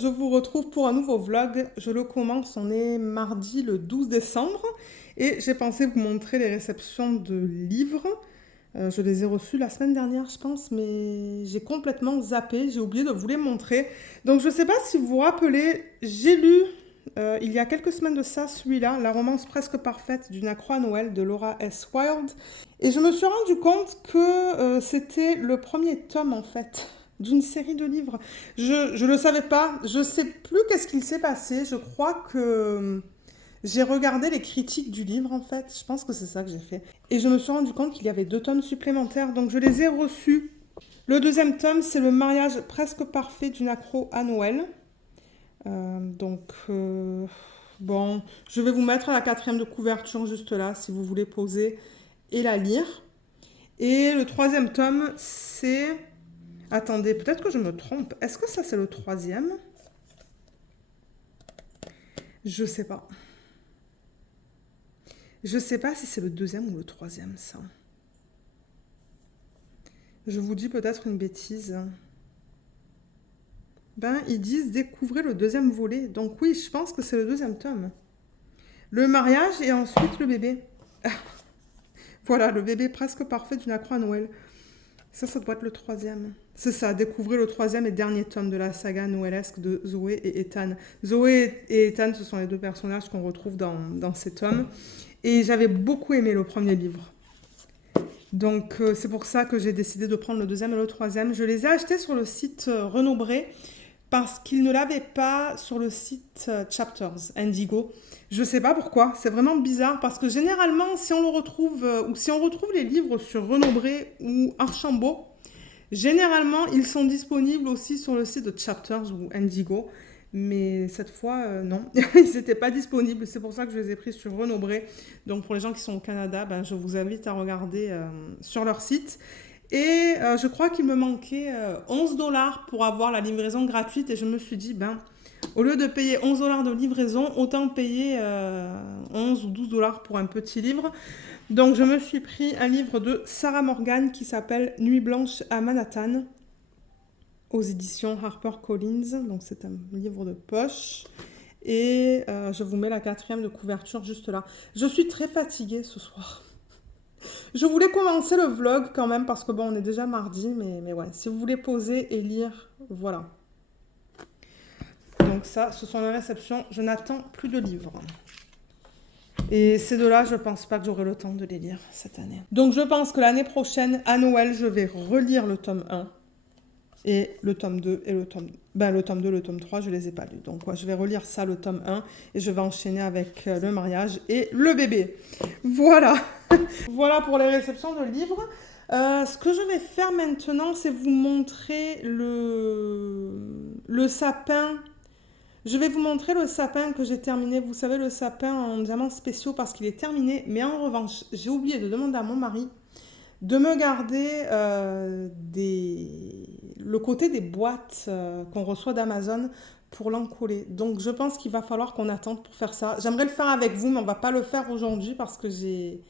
je vous retrouve pour un nouveau vlog. Je le commence, on est mardi le 12 décembre et j'ai pensé vous montrer les réceptions de livres. Je les ai reçus la semaine dernière, je pense, mais j'ai complètement zappé, j'ai oublié de vous les montrer. Donc je ne sais pas si vous vous rappelez, j'ai lu il y a quelques semaines de ça, celui-là, La romance presque parfaite d'une accro à Noël de Laura S. Wilde. Et je me suis rendu compte que c'était le premier tome en fait d'une série de livres. Je le savais pas, je sais plus qu'est-ce qu'il s'est passé. Je crois que j'ai regardé les critiques du livre en fait. Je pense que c'est ça que j'ai fait. Et je me suis rendu compte qu'il y avait 2 tomes supplémentaires, donc je les ai reçus. Le deuxième tome, c'est le mariage presque parfait d'une accro à Noël. Bon, je vais vous mettre la 4e de couverture juste là, si vous voulez poser et la lire. Et le 3e tome, c'est... Attendez, peut-être que je me trompe. Est-ce que ça, c'est le 3e? Je sais pas. Je sais pas si c'est le 2e ou le 3e, ça. Je vous dis peut-être une bêtise. Ben, ils disent découvrez le 2e volet. Donc oui, je pense que c'est le 2e tome. Le mariage et ensuite le bébé. Voilà, le bébé presque parfait d'une accro à Noël. Ça doit être le 3e. C'est ça, découvrez le 3e et dernier tome de la saga noëlesque de Zoé et Ethan. Zoé et Ethan, ce sont les 2 personnages qu'on retrouve dans ces tomes. Et j'avais beaucoup aimé le premier livre. Donc c'est pour ça que j'ai décidé de prendre le 2e et le 3e. Je les ai achetés sur le site Renaud-Bré parce qu'ils ne l'avaient pas sur le site Chapters, Indigo. Je ne sais pas pourquoi, c'est vraiment bizarre parce que généralement, si on le retrouve, ou si on retrouve les livres sur Renaud-Bré ou Archambault, généralement, ils sont disponibles aussi sur le site de Chapters ou Indigo. Mais cette fois, non, ils n'étaient pas disponibles. C'est pour ça que je les ai pris sur Renaud-Bré. Donc pour les gens qui sont au Canada, ben, je vous invite à regarder sur leur site. Et je crois qu'il me manquait 11 dollars pour avoir la livraison gratuite. Et je me suis dit, ben, au lieu de payer 11 dollars de livraison, autant payer 11 ou 12 dollars pour un petit livre. Donc je me suis pris un livre de Sarah Morgan qui s'appelle Nuit blanche à Manhattan, aux éditions HarperCollins. Donc c'est un livre de poche. Et je vous mets la 4e de couverture juste là. Je suis très fatiguée ce soir. Je voulais commencer le vlog quand même parce que bon, on est déjà mardi, mais ouais, si vous voulez poser et lire, voilà. Donc ça, ce sont les réceptions. Je n'attends plus de livres. Et ces 2-là, je pense pas que j'aurai le temps de les lire cette année. Donc je pense que l'année prochaine, à Noël, je vais relire le tome 1 et le tome 2 et le tome... Ben, le tome 2, le tome 3, je les ai pas lus. Donc ouais, je vais relire ça, le tome 1, et je vais enchaîner avec le mariage et le bébé. Voilà. Voilà pour les réceptions de livres. Ce que je vais faire maintenant, c'est vous montrer le sapin. Je vais vous montrer le sapin que j'ai terminé. Vous savez, le sapin en diamants spéciaux parce qu'il est terminé. Mais en revanche, j'ai oublié de demander à mon mari de me garder le côté des boîtes qu'on reçoit d'Amazon pour l'encoller. Donc je pense qu'il va falloir qu'on attende pour faire ça. J'aimerais le faire avec vous, mais on va pas le faire aujourd'hui parce que j'ai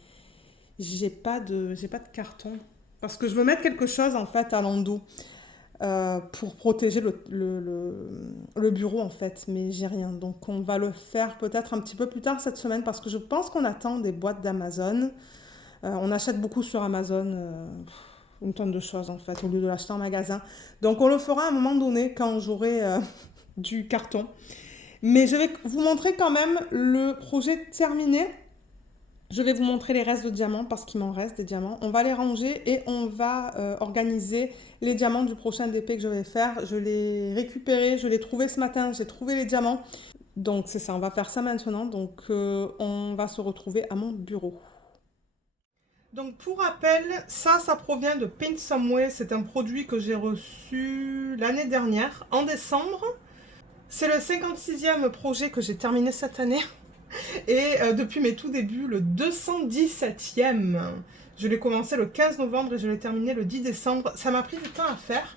pas de carton. Parce que je veux mettre quelque chose en fait à l'endos pour protéger le bureau en fait, mais j'ai rien. Donc on va le faire peut-être un petit peu plus tard cette semaine parce que je pense qu'on attend des boîtes d'Amazon. On achète beaucoup sur Amazon, une tonne de choses en fait, au lieu de l'acheter en magasin. Donc on le fera à un moment donné quand j'aurai du carton. Mais je vais vous montrer quand même le projet terminé. Je vais vous montrer les restes de diamants parce qu'il m'en reste des diamants. On va les ranger et on va organiser les diamants du prochain DP que je vais faire. Je l'ai récupéré, je l'ai trouvé ce matin, j'ai trouvé les diamants. Donc c'est ça, on va faire ça maintenant. Donc on va se retrouver à mon bureau. Donc pour rappel, ça provient de Paint Some Way. C'est un produit que j'ai reçu l'année dernière, en décembre. C'est le 56e projet que j'ai terminé cette année. Et depuis mes tout débuts, le 217e. Je l'ai commencé le 15 novembre et je l'ai terminé le 10 décembre. Ça m'a pris du temps à faire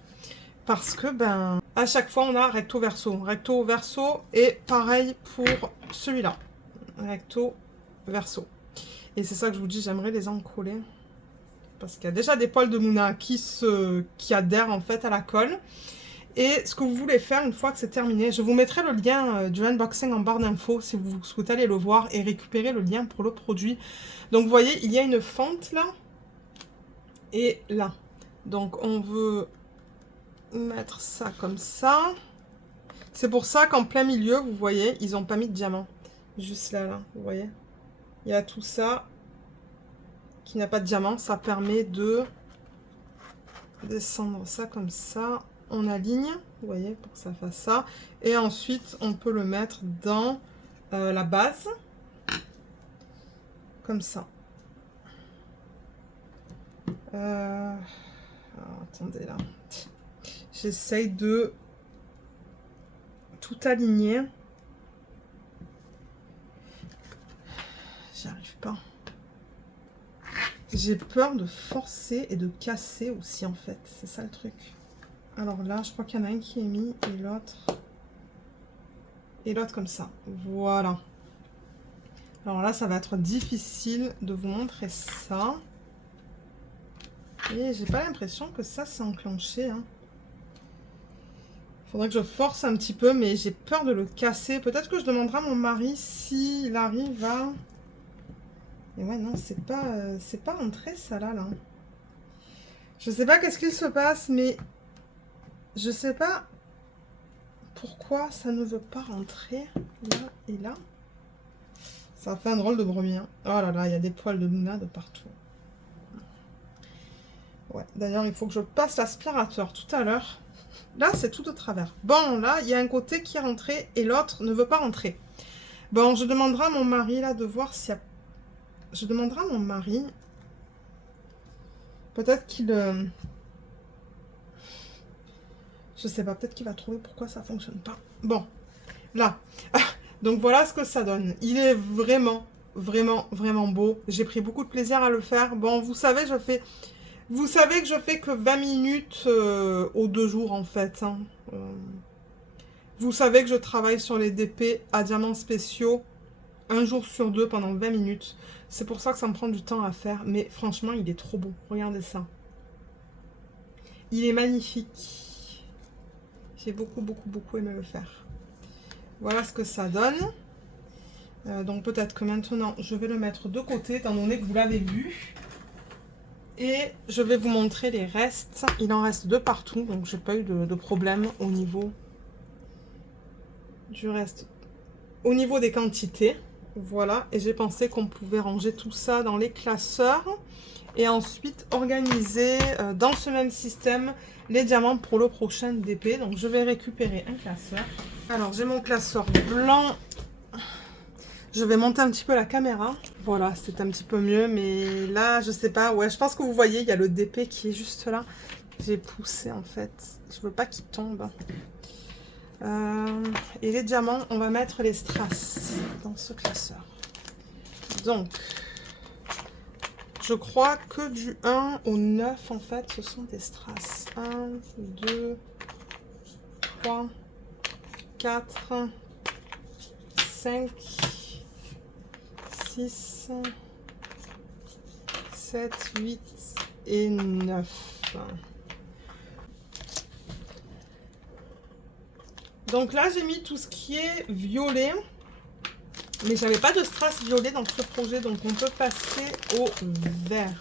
parce que ben à chaque fois on a recto verso et pareil pour celui-là, recto verso. Et c'est ça que je vous dis, j'aimerais les encoller parce qu'il y a déjà des poils de Mouna qui adhèrent en fait à la colle. Et ce que vous voulez faire une fois que c'est terminé, je vous mettrai le lien du unboxing en barre d'infos si vous souhaitez aller le voir et récupérer le lien pour le produit. Donc vous voyez, il y a une fente là et là. Donc on veut mettre ça comme ça. C'est pour ça qu'en plein milieu, vous voyez, ils n'ont pas mis de diamant. Juste là, vous voyez. Il y a tout ça qui n'a pas de diamant. Ça permet de descendre ça comme ça. On aligne, vous voyez, pour que ça fasse ça. Et ensuite, on peut le mettre dans la base. Comme ça. Alors, attendez là. J'essaye de tout aligner. J'y arrive pas. J'ai peur de forcer et de casser aussi en fait. C'est ça le truc. Alors là, je crois qu'il y en a un qui est mis et l'autre. Et l'autre comme ça. Voilà. Alors là, ça va être difficile de vous montrer ça. Et j'ai pas l'impression que ça s'est enclenché. Hein. Faudrait que je force un petit peu, mais j'ai peur de le casser. Peut-être que je demanderai à mon mari s'il arrive à... Et ouais, non, c'est pas rentré ça là. Je sais pas qu'est-ce qu'il se passe, mais je sais pas pourquoi ça ne veut pas rentrer là et là. Ça fait un drôle de bruit. Hein. Oh là là, il y a des poils de Luna de partout. Ouais, d'ailleurs, il faut que je passe l'aspirateur tout à l'heure. Là, c'est tout de travers. Bon, là, il y a un côté qui est rentré et l'autre ne veut pas rentrer. Bon, je demanderai à mon mari, là, de voir s'il y a... Je demanderai à mon mari... Peut-être qu'il... Je sais pas, peut-être qu'il va trouver pourquoi ça fonctionne pas. Bon, là. Donc, voilà ce que ça donne. Il est vraiment, vraiment, vraiment beau. J'ai pris beaucoup de plaisir à le faire. Bon, vous savez, je fais... Vous savez que je fais que 20 minutes aux 2 jours en fait. Hein. Vous savez que je travaille sur les DP à diamants spéciaux 1 jour sur 2 pendant 20 minutes. C'est pour ça que ça me prend du temps à faire. Mais franchement, il est trop beau. Regardez ça. Il est magnifique. J'ai beaucoup, beaucoup, beaucoup aimé le faire. Voilà ce que ça donne. Donc peut-être que maintenant, je vais le mettre de côté, étant donné que vous l'avez vu. Et je vais vous montrer les restes. Il en reste de partout, donc j'ai pas eu de problème au niveau du reste. Au niveau des quantités, voilà. Et j'ai pensé qu'on pouvait ranger tout ça dans les classeurs. Et ensuite organiser dans ce même système les diamants pour le prochain DP. Donc je vais récupérer un classeur. Alors j'ai mon classeur blanc. Je vais monter un petit peu la caméra. Voilà, c'est un petit peu mieux. Mais là, je sais pas. Ouais, je pense que vous voyez, il y a le DP qui est juste là. J'ai poussé, en fait. Je veux pas qu'il tombe. Et les diamants, on va mettre les strass dans ce classeur. Donc, je crois que du 1 au 9, en fait, ce sont des strass. 1, 2, 3, 4, 5... 6, 7, 8 et 9. Donc là, j'ai mis tout ce qui est violet. Mais j'avais pas de strass violet dans ce projet. Donc on peut passer au vert.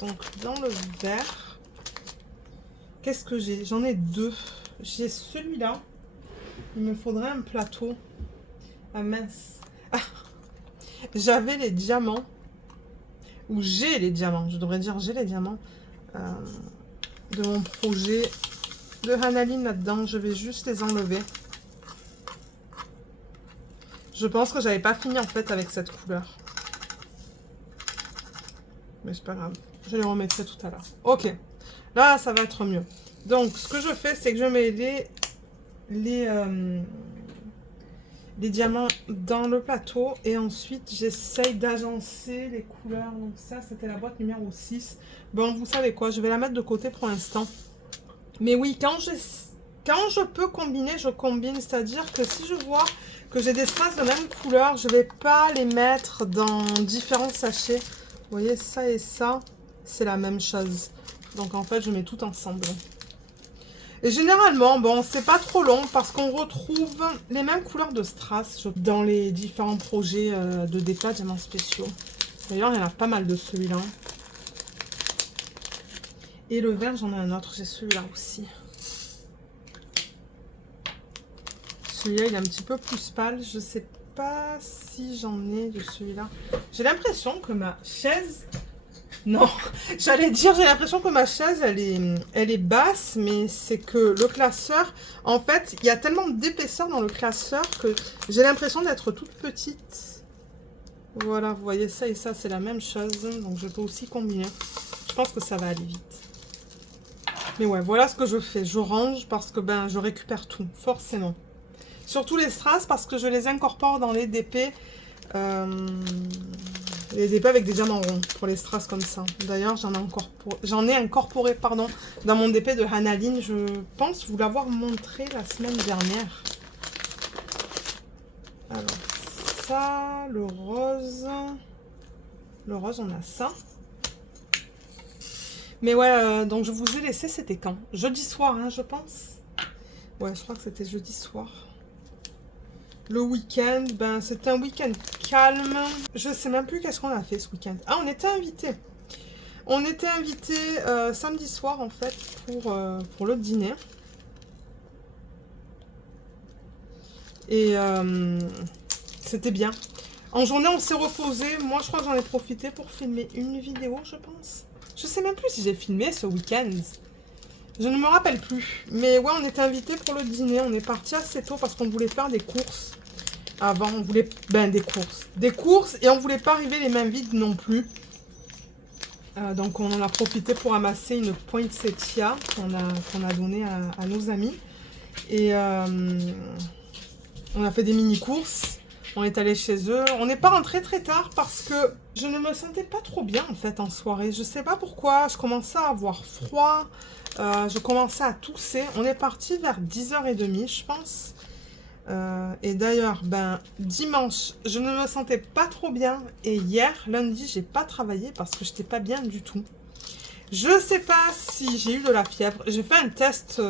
Donc dans le vert, qu'est-ce que j'ai? J'en ai 2. J'ai celui-là. Il me faudrait un plateau. Ah mince. Ah, j'avais les diamants, ou j'ai les diamants, je devrais dire j'ai les diamants de mon projet de Hanaline là-dedans. Je vais juste les enlever. Je pense que j'avais pas fini en fait avec cette couleur. Mais c'est pas grave, je les remettrai tout à l'heure. Ok, là ça va être mieux. Donc ce que je fais, c'est que je mets les diamants dans le plateau et ensuite j'essaye d'agencer les couleurs. Donc ça c'était la boîte numéro 6. Bon, vous savez quoi, je vais la mettre de côté pour l'instant. Mais oui, quand je peux combiner, je combine. C'est-à-dire que si je vois que j'ai des strass de même couleur, je vais pas les mettre dans différents sachets. Vous voyez, ça et ça, c'est la même chose. Donc en fait, je mets tout ensemble. Et généralement, bon, c'est pas trop long parce qu'on retrouve les mêmes couleurs de strass dans les différents projets de départ diamants spéciaux. D'ailleurs, il y en a pas mal de celui-là. Et le vert, j'en ai un autre, j'ai celui-là aussi. Celui-là, il est un petit peu plus pâle. Je sais pas si j'en ai de celui-là. J'ai l'impression que ma chaise... Non, j'allais dire, j'ai l'impression que ma chaise, elle est basse, mais c'est que le classeur, en fait, il y a tellement d'épaisseur dans le classeur que j'ai l'impression d'être toute petite. Voilà, vous voyez ça et ça, c'est la même chose, donc je peux aussi combiner. Je pense que ça va aller vite. Mais ouais, voilà ce que je fais. Je range parce que ben, je récupère tout, forcément. Surtout les strass parce que je les incorpore dans les DP. Les DP avec des diamants ronds pour les strass comme ça. D'ailleurs, j'en ai incorporé pardon, dans mon DP de Hanaline. Je pense vous l'avoir montré la semaine dernière. Alors, ça, le rose. Le rose, on a ça. Mais ouais, donc je vous ai laissé, c'était quand? Jeudi soir, hein, je pense. Ouais, je crois que c'était jeudi soir. Le week-end, ben c'était un week-end calme. Je sais même plus qu'est-ce qu'on a fait ce week-end. Ah, on était invités. On était invités samedi soir en fait pour le dîner. Et c'était bien. En journée, on s'est reposé. Moi, je crois que j'en ai profité pour filmer une vidéo, je pense. Je sais même plus si j'ai filmé ce week-end. Je ne me rappelle plus. Mais ouais, on était invités pour le dîner. On est parti assez tôt parce qu'on voulait faire des courses. Avant, on voulait... Ben, des courses. Des courses et on voulait pas arriver les mains vides non plus. Donc, on en a profité pour amasser une poinsettia qu'on a donnée à nos amis. Et on a fait des mini-courses. On est allé chez eux. On n'est pas rentré très tard parce que je ne me sentais pas trop bien en fait en soirée. Je sais pas pourquoi. Je commençais à avoir froid. Je commençais à tousser. On est parti vers 10h30, je pense. Et d'ailleurs, ben, dimanche, je ne me sentais pas trop bien. Et hier, lundi, j'ai pas travaillé parce que j'étais pas bien du tout. Je sais pas si j'ai eu de la fièvre. J'ai fait un test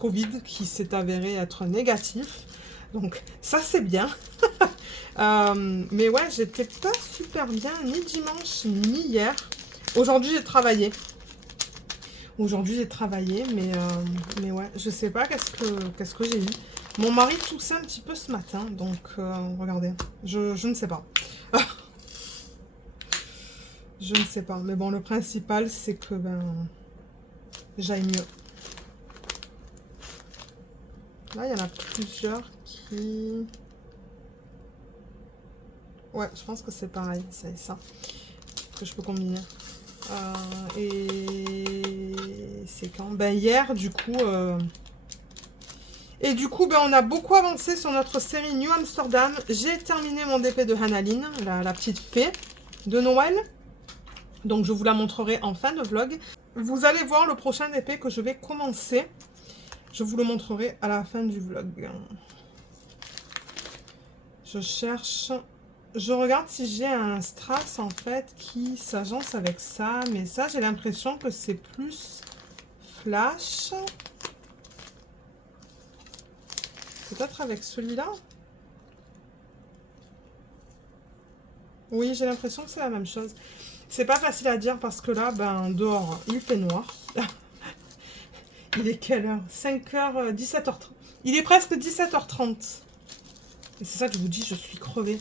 Covid qui s'est avéré être négatif. Donc, ça, c'est bien. Mais ouais, j'étais pas super bien ni dimanche ni hier. Aujourd'hui, j'ai travaillé. Aujourd'hui, j'ai travaillé, mais ouais, je sais pas qu'est-ce que j'ai eu. Mon mari toussait un petit peu ce matin, donc regardez, je ne sais pas. Je ne sais pas, mais bon, le principal, c'est que ben j'aille mieux. Là, il y en a plusieurs qui... Ouais, je pense que c'est pareil, ça et ça, que je peux combiner. Et c'est quand? Ben hier, du coup... Et du coup, ben, on a beaucoup avancé sur notre série New Amsterdam. J'ai terminé mon DP de Hanaline, la petite fée de Noël. Donc, je vous la montrerai en fin de vlog. Vous allez voir le prochain DP que je vais commencer. Je vous le montrerai à la fin du vlog. Je cherche... Je regarde si j'ai un strass, en fait, qui s'agence avec ça. Mais ça, j'ai l'impression que c'est plus flash. Peut-être avec celui-là. Oui, j'ai l'impression que c'est la même chose. C'est pas facile à dire parce que là, ben, dehors, il fait noir. Il est quelle heure? 5h, 17h30. Il est presque 17h30. Et c'est ça que je vous dis, je suis crevée.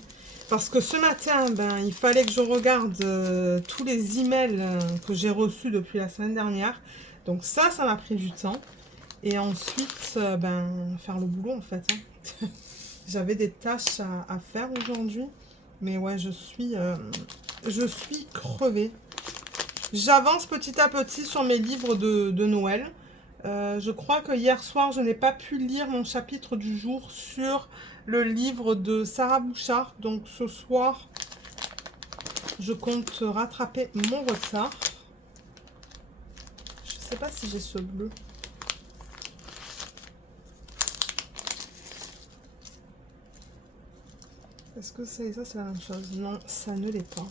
Parce que ce matin, ben, il fallait que je regarde tous les emails que j'ai reçus depuis la semaine dernière. Donc ça m'a pris du temps. Et ensuite, ben, faire le boulot en fait. Hein. J'avais des tâches à faire aujourd'hui. Mais ouais, je suis crevée. J'avance petit à petit sur mes livres de Noël. Je crois que hier soir, je n'ai pas pu lire mon chapitre du jour sur le livre de Sarah Bouchard. Donc ce soir, je compte rattraper mon retard. Je ne sais pas si j'ai ce bleu. Est-ce que ça c'est la même chose? Non, ça ne l'est pas.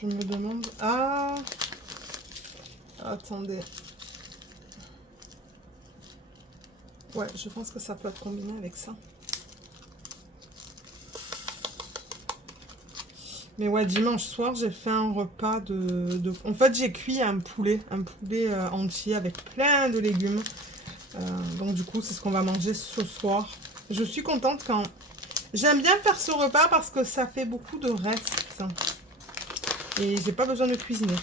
Je me demande... Ah, attendez. Ouais, je pense que ça peut être combiné avec ça. Mais ouais, dimanche soir, j'ai fait un repas En fait, j'ai cuit un poulet entier avec plein de légumes. Donc du coup, c'est ce qu'on va manger ce soir. Je suis contente quand... J'aime bien faire ce repas parce que ça fait beaucoup de restes. Et j'ai pas besoin de cuisiner.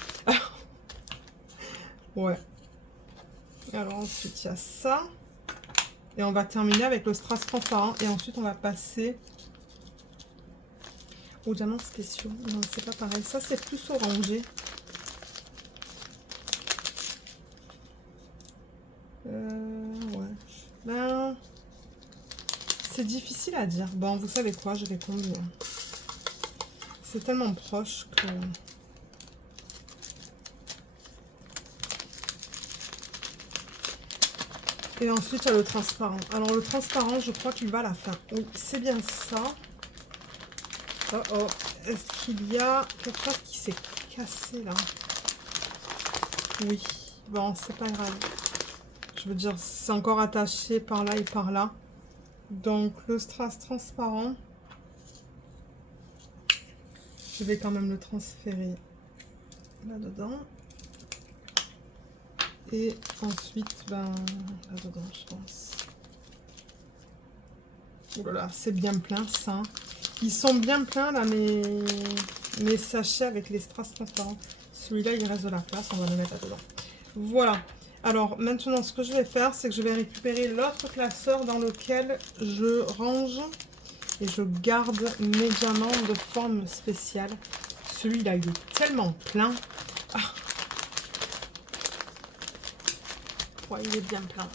Ouais. Alors ensuite, il y a ça. Et on va terminer avec le strass transparent. Et ensuite, on va passer aux diamants spéciaux. Non, c'est pas pareil. Ça, c'est plus orangé. Ouais. Ben, c'est difficile à dire. Bon, vous savez quoi, je vais combiner. C'est tellement proche que... Et ensuite, il y a le transparent. Alors, le transparent, je crois qu'il va à la fin. Oui, c'est bien ça. Oh, oh. Est-ce qu'il y a quelque chose qui s'est cassé, là? Oui. Bon, c'est pas grave. Je veux dire, c'est encore attaché par là et par là. Donc, le strass transparent, je vais quand même le transférer là-dedans. Et ensuite, ben, là-dedans, je pense. Oh là là, c'est bien plein, ça. Ils sont bien pleins, là, mes sachets avec les strass transparents. Celui-là, il reste de la place, on va le mettre là-dedans. Voilà. Alors, maintenant, ce que je vais faire, c'est que je vais récupérer l'autre classeur dans lequel je range et je garde mes diamants de forme spéciale. Celui-là, il est tellement plein. Ah. Ouais, il est bien plein.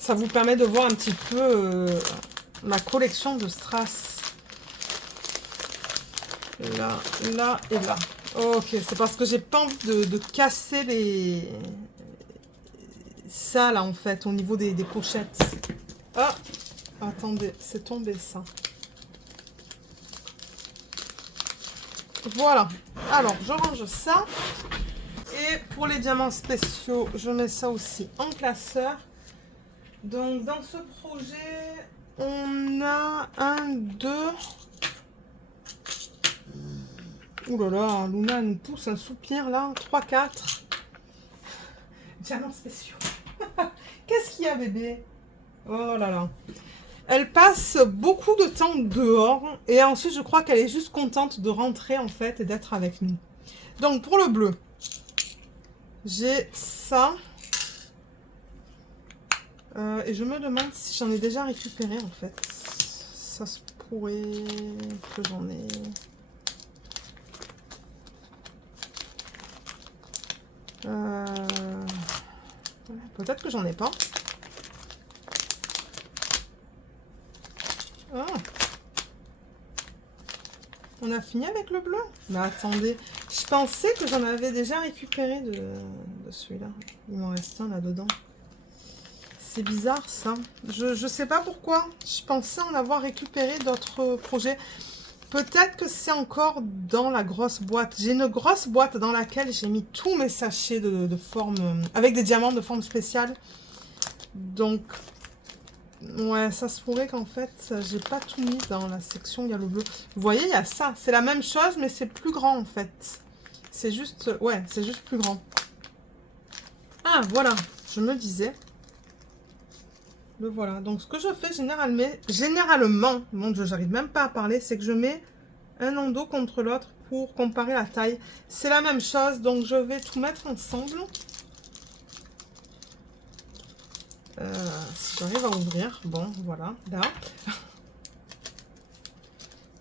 Ça vous permet de voir un petit peu ma collection de strass. Là, là et là. Ok, c'est parce que j'ai pas envie de casser ça là en fait au niveau des pochettes. Ah, attendez, c'est tombé ça. Voilà. Alors, je range ça. Et pour les diamants spéciaux, je mets ça aussi en classeur. Donc, dans ce projet, on a 1, 2... Ouh là là, Luna nous pousse un soupir là. 3, 4. Diamants spéciaux. Qu'est-ce qu'il y a, bébé? Oh là là. Elle passe beaucoup de temps dehors. Et ensuite, je crois qu'elle est juste contente de rentrer, en fait, et d'être avec nous. Donc, pour le bleu, j'ai ça. Et je me demande si j'en ai déjà récupéré, en fait. Ça se pourrait que j'en ai... Peut-être que j'en ai pas. Ah. On a fini avec le bleu? Mais attendez, je pensais que j'en avais déjà récupéré de celui-là. Il m'en reste un là-dedans. C'est bizarre ça. Je sais pas pourquoi. Je pensais en avoir récupéré d'autres projets. Peut-être que c'est encore dans la grosse boîte. J'ai une grosse boîte dans laquelle j'ai mis tous mes sachets de forme... avec des diamants de forme spéciale. Donc... Ouais, ça se pourrait qu'en fait, j'ai pas tout mis dans la section, il y a le bleu. Vous voyez, il y a ça. C'est la même chose, mais c'est plus grand en fait. C'est juste... Ouais, c'est juste plus grand. Ah, voilà. Je me disais. Le voilà. Donc, ce que je fais généralement, mon Dieu, j'arrive même pas à parler, c'est que je mets un endo contre l'autre pour comparer la taille. C'est la même chose, donc je vais tout mettre ensemble. Si j'arrive à ouvrir, bon, voilà, là.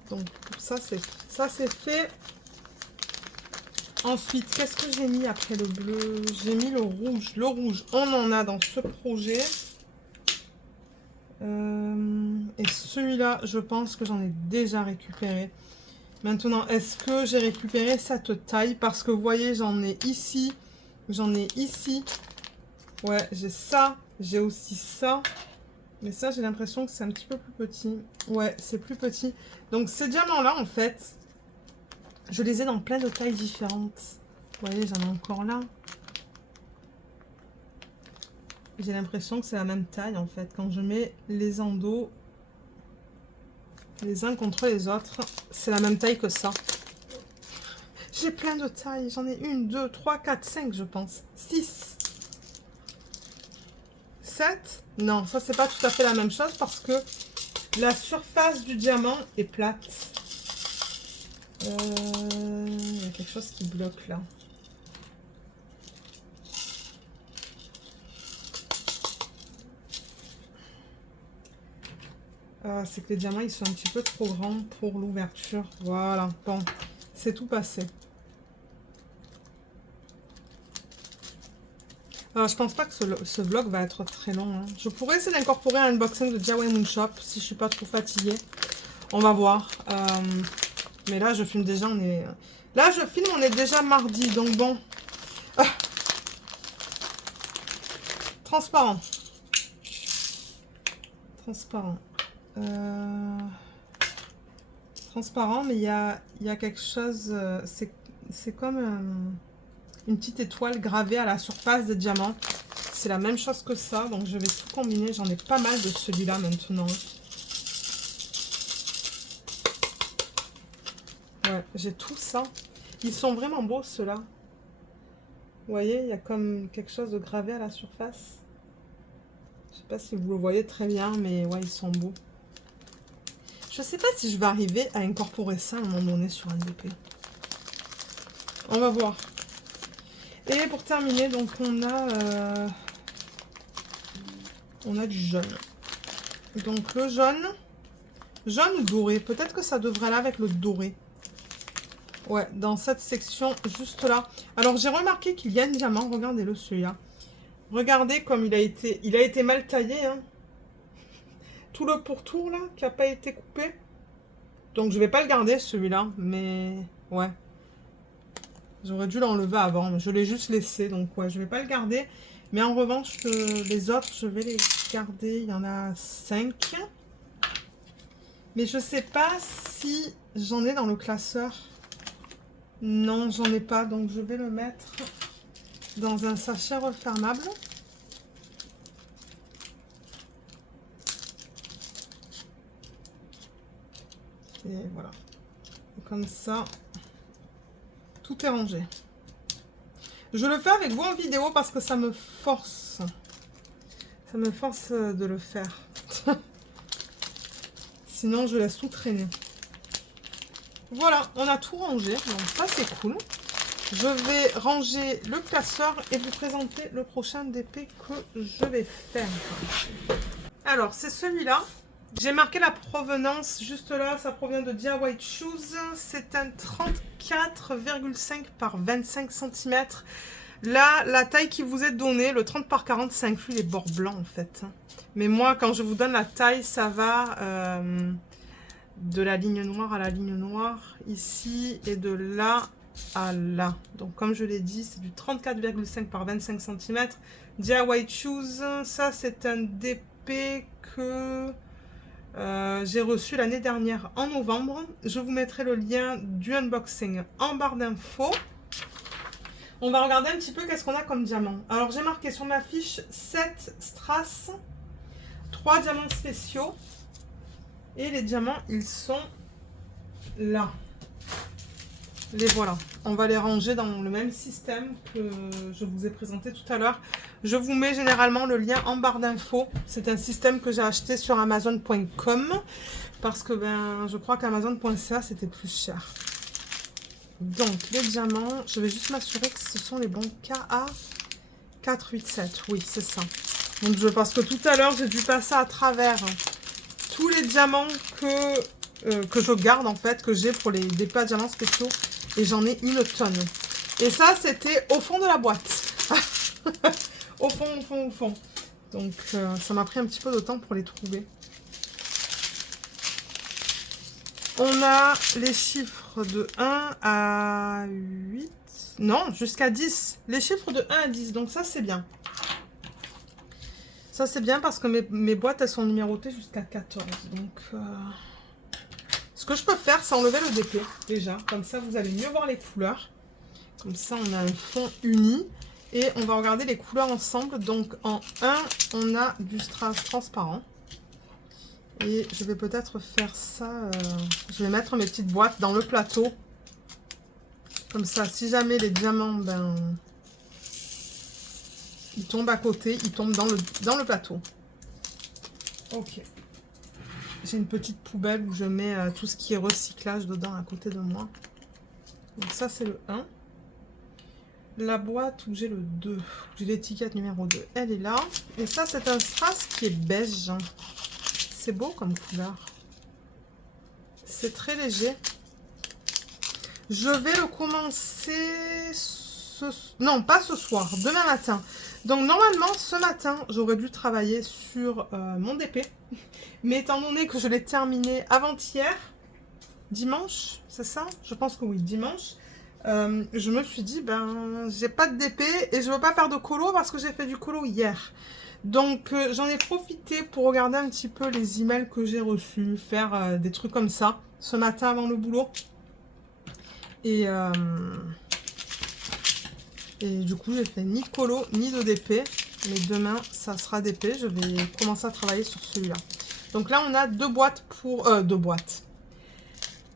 Donc, ça c'est fait. Ensuite, qu'est-ce que j'ai mis après le bleu? J'ai mis le rouge. Le rouge, on en a dans ce projet. Et celui-là, je pense que j'en ai déjà récupéré. Maintenant, est-ce que j'ai récupéré cette taille? Parce que vous voyez, j'en ai ici. J'en ai ici. Ouais, j'ai ça. J'ai aussi ça. Mais ça, j'ai l'impression que c'est un petit peu plus petit. Ouais, c'est plus petit. Donc, ces diamants-là, en fait, je les ai dans plein de tailles différentes. Vous voyez, j'en ai encore là. J'ai l'impression que c'est la même taille, en fait. Quand je mets les endos les uns contre les autres, c'est la même taille que ça. J'ai plein de tailles. J'en ai 1, 2, 3, 4, 5, je pense. 6. 7. Non, ça, c'est pas tout à fait la même chose parce que la surface du diamant est plate. Il y a quelque chose qui bloque là. C'est que les diamants, ils sont un petit peu trop grands pour l'ouverture. Voilà, bon, c'est tout passé. Je pense pas que ce vlog va être très long. Hein. Je pourrais essayer d'incorporer un unboxing de DIY Moon Shop si je suis pas trop fatiguée. On va voir. Mais là, je filme déjà. Là, je filme, on est déjà mardi. Donc bon. Transparent. Transparent. Transparent, mais il y a quelque chose. C'est comme une petite étoile gravée à la surface des diamants. C'est la même chose que ça, donc je vais tout combiner. J'en ai pas mal de celui-là maintenant. Ouais, j'ai tout ça. Ils sont vraiment beaux ceux-là. Vous voyez, il y a comme quelque chose de gravé à la surface. Je sais pas si vous le voyez très bien, mais ouais, ils sont beaux. Je sais pas si je vais arriver à incorporer ça à un moment donné sur un DP. On va voir. Et pour terminer, donc on a du jaune. Donc le jaune ou doré, peut-être que ça devrait aller avec le doré. Ouais, dans cette section juste là. Alors j'ai remarqué qu'il y a un diamant, regardez-le celui-là. Regardez comme il a été mal taillé. Hein. Tout le pourtour là, qui n'a pas été coupé. Donc je vais pas le garder celui-là, mais ouais. J'aurais dû l'enlever avant, mais je l'ai juste laissé, donc ouais, je vais pas le garder. Mais en revanche, les autres, je vais les garder. Il y en a 5. Mais je sais pas si j'en ai dans le classeur. Non, j'en ai pas, donc je vais le mettre dans un sachet refermable. Et voilà. Et comme ça, tout est rangé. Je le fais avec vous en vidéo parce que ça me force. Ça me force de le faire. Sinon, je laisse tout traîner. Voilà, on a tout rangé. Donc ça, c'est cool. Je vais ranger le classeur et vous présenter le prochain DP que je vais faire. Alors, c'est celui-là. J'ai marqué la provenance juste là. Ça provient de DIY Shoes. C'est un 34,5 par 25 cm. Là, la taille qui vous est donnée, le 30 par 40, ça inclut les bords blancs en fait. Mais moi, quand je vous donne la taille, ça va de la ligne noire à la ligne noire ici et de là à là. Donc comme je l'ai dit, c'est du 34,5 par 25 cm. DIY Shoes, ça c'est un DP que j'ai reçu l'année dernière en novembre. Je vous mettrai le lien du unboxing en barre d'infos. On va regarder un petit peu qu'est-ce qu'on a comme diamant. Alors j'ai marqué sur ma fiche 7 strass, 3 diamants spéciaux. Et les diamants, ils sont là. Les voilà. On va les ranger dans le même système que je vous ai présenté tout à l'heure. Je vous mets généralement le lien en barre d'infos. C'est un système que j'ai acheté sur Amazon.com parce que je crois qu'Amazon.ca c'était plus cher. Donc les diamants, je vais juste m'assurer que ce sont les bons KA487. Oui, c'est ça. Donc parce que tout à l'heure j'ai dû passer à travers tous les diamants que je garde en fait, que j'ai pour les DP diamants spéciaux, et j'en ai une tonne. Et ça c'était au fond de la boîte. Au fond. Donc ça m'a pris un petit peu de temps pour les trouver. On a les chiffres de 1 à 8. Non, jusqu'à 10. Les chiffres de 1 à 10, donc ça c'est bien. Ça, c'est bien parce que mes boîtes, elles sont numérotées jusqu'à 14. Donc, ce que je peux faire, c'est enlever le DP, déjà. Comme ça, vous allez mieux voir les couleurs. Comme ça, on a un fond uni. Et on va regarder les couleurs ensemble. Donc, en 1, on a du strass transparent. Et je vais peut-être faire ça. Je vais mettre mes petites boîtes dans le plateau. Comme ça, si jamais les diamants, ben, ils tombent à côté, ils tombent dans le plateau. Ok. J'ai une petite poubelle où je mets tout ce qui est recyclage dedans à côté de moi. Donc ça, c'est le 1. La boîte où j'ai le 2, j'ai l'étiquette numéro 2, elle est là. Et ça, c'est un strass qui est beige. C'est beau comme couleur. C'est très léger. Je vais le commencer non, pas ce soir, demain matin. Donc normalement, ce matin, j'aurais dû travailler sur mon DP. Mais étant donné que je l'ai terminé avant-hier, dimanche, c'est ça? Je pense que oui, dimanche. Je me suis dit, ben, j'ai pas de DP et je veux pas faire de colo parce que j'ai fait du colo hier. Donc, j'en ai profité pour regarder un petit peu les emails que j'ai reçus, faire des trucs comme ça, ce matin avant le boulot. Et du coup, j'ai fait ni de colo, ni de DP. Mais demain, ça sera DP. Je vais commencer à travailler sur celui-là. Donc là, on a 2 boîtes pour...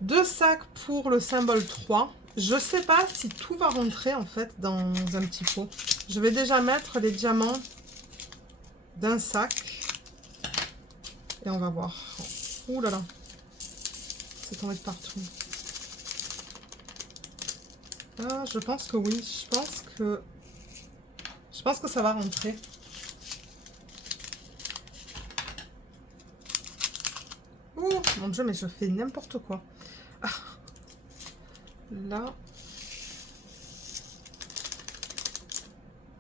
2 sacs pour le symbole 3. Je sais pas si tout va rentrer, en fait, dans un petit pot. Je vais déjà mettre les diamants d'un sac. Et on va voir. Ouh là là. C'est tombé de partout. Ah, je pense que oui. Je pense que ça va rentrer. Oh, mon Dieu, mais je fais n'importe quoi. Ah. Là.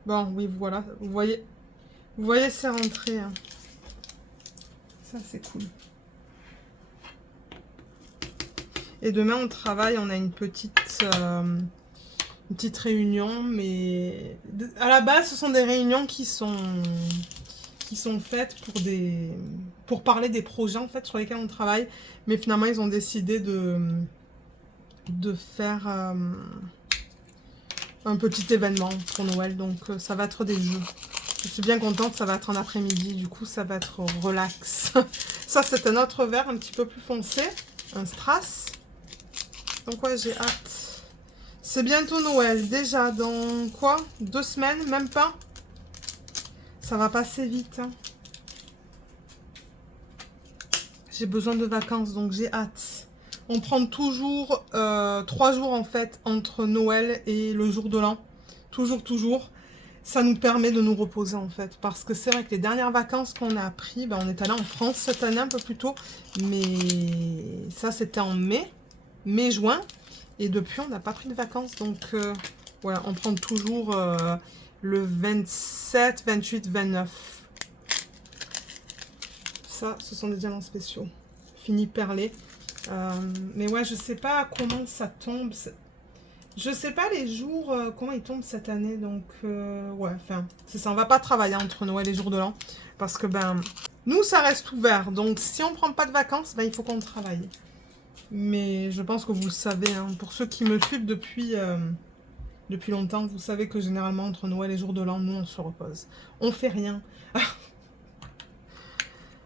Bon, oui, voilà. Vous voyez, c'est rentré. Hein. Ça, c'est cool. Et demain, on travaille. On a une petite réunion. Mais à la base, ce sont des réunions qui sont faites pour parler des projets, en fait, sur lesquels on travaille. Mais finalement, ils ont décidé de faire un petit événement pour Noël. Donc, ça va être des jeux. Je suis bien contente, ça va être en après-midi. Du coup, ça va être relax. Ça, c'est un autre vert un petit peu plus foncé. Un strass. Donc, ouais, j'ai hâte. C'est bientôt Noël. Déjà, dans quoi? 2 semaines? Même pas? Ça va passer vite. Hein. J'ai besoin de vacances, donc j'ai hâte. On prend toujours 3 jours, en fait, entre Noël et le jour de l'an. Toujours, toujours. Ça nous permet de nous reposer, en fait. Parce que c'est vrai que les dernières vacances qu'on a pris, ben, on est allé en France cette année un peu plus tôt. Mais ça, c'était en mai-juin. Et depuis, on n'a pas pris de vacances. Donc, voilà, on prend toujours le 27, 28, 29. Ça, ce sont des diamants spéciaux. Fini perlé. Mais ouais, je sais pas comment ça tombe. Je sais pas les jours, comment ils tombent cette année. Donc, ouais, enfin, c'est ça. On va pas travailler entre Noël et jour de l'an. Parce que, ben, nous, ça reste ouvert. Donc, si on prend pas de vacances, ben, il faut qu'on travaille. Mais je pense que vous le savez. Hein, pour ceux qui me suivent depuis longtemps, vous savez que généralement, entre Noël et jour de l'an, nous, on se repose. On fait rien.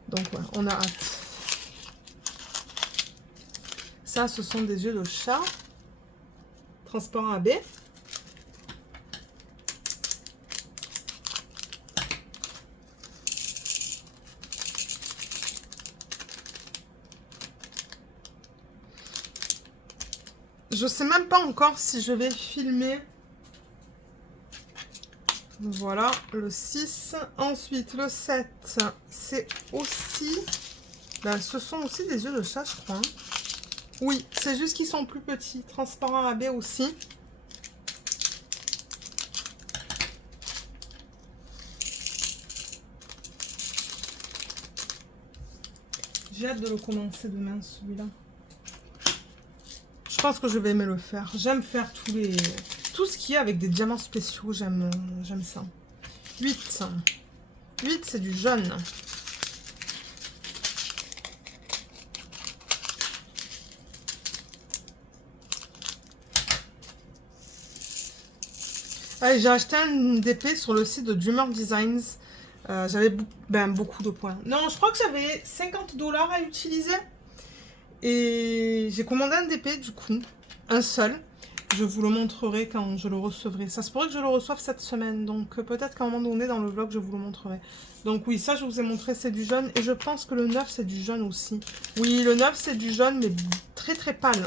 Donc, ouais, on a hâte. Ça, ce sont des yeux de chat. Transparent AB. Je sais même pas encore si je vais filmer. Voilà, le 6. Ensuite, le 7, c'est aussi... Ben, ce sont aussi des yeux de chat, je crois. Hein. Oui, c'est juste qu'ils sont plus petits. Transparent AB aussi. J'ai hâte de le commencer demain, celui-là. Je pense que je vais aimer le faire. J'aime faire tout ce qui est avec des diamants spéciaux. J'aime ça. 8. 8, c'est du jaune. Allez, j'ai acheté un DP sur le site de Dreamer Designs. J'avais beaucoup de points. Non, je crois que j'avais 50$ à utiliser. Et j'ai commandé un DP du coup, un seul. Je vous le montrerai quand je le recevrai. Ça se pourrait que je le reçoive cette semaine. Donc peut-être qu'à un moment donné dans le vlog, je vous le montrerai. Donc oui, ça je vous ai montré, c'est du jaune. Et je pense que le 9, c'est du jaune aussi. Oui, le 9, c'est du jaune, mais très très pâle.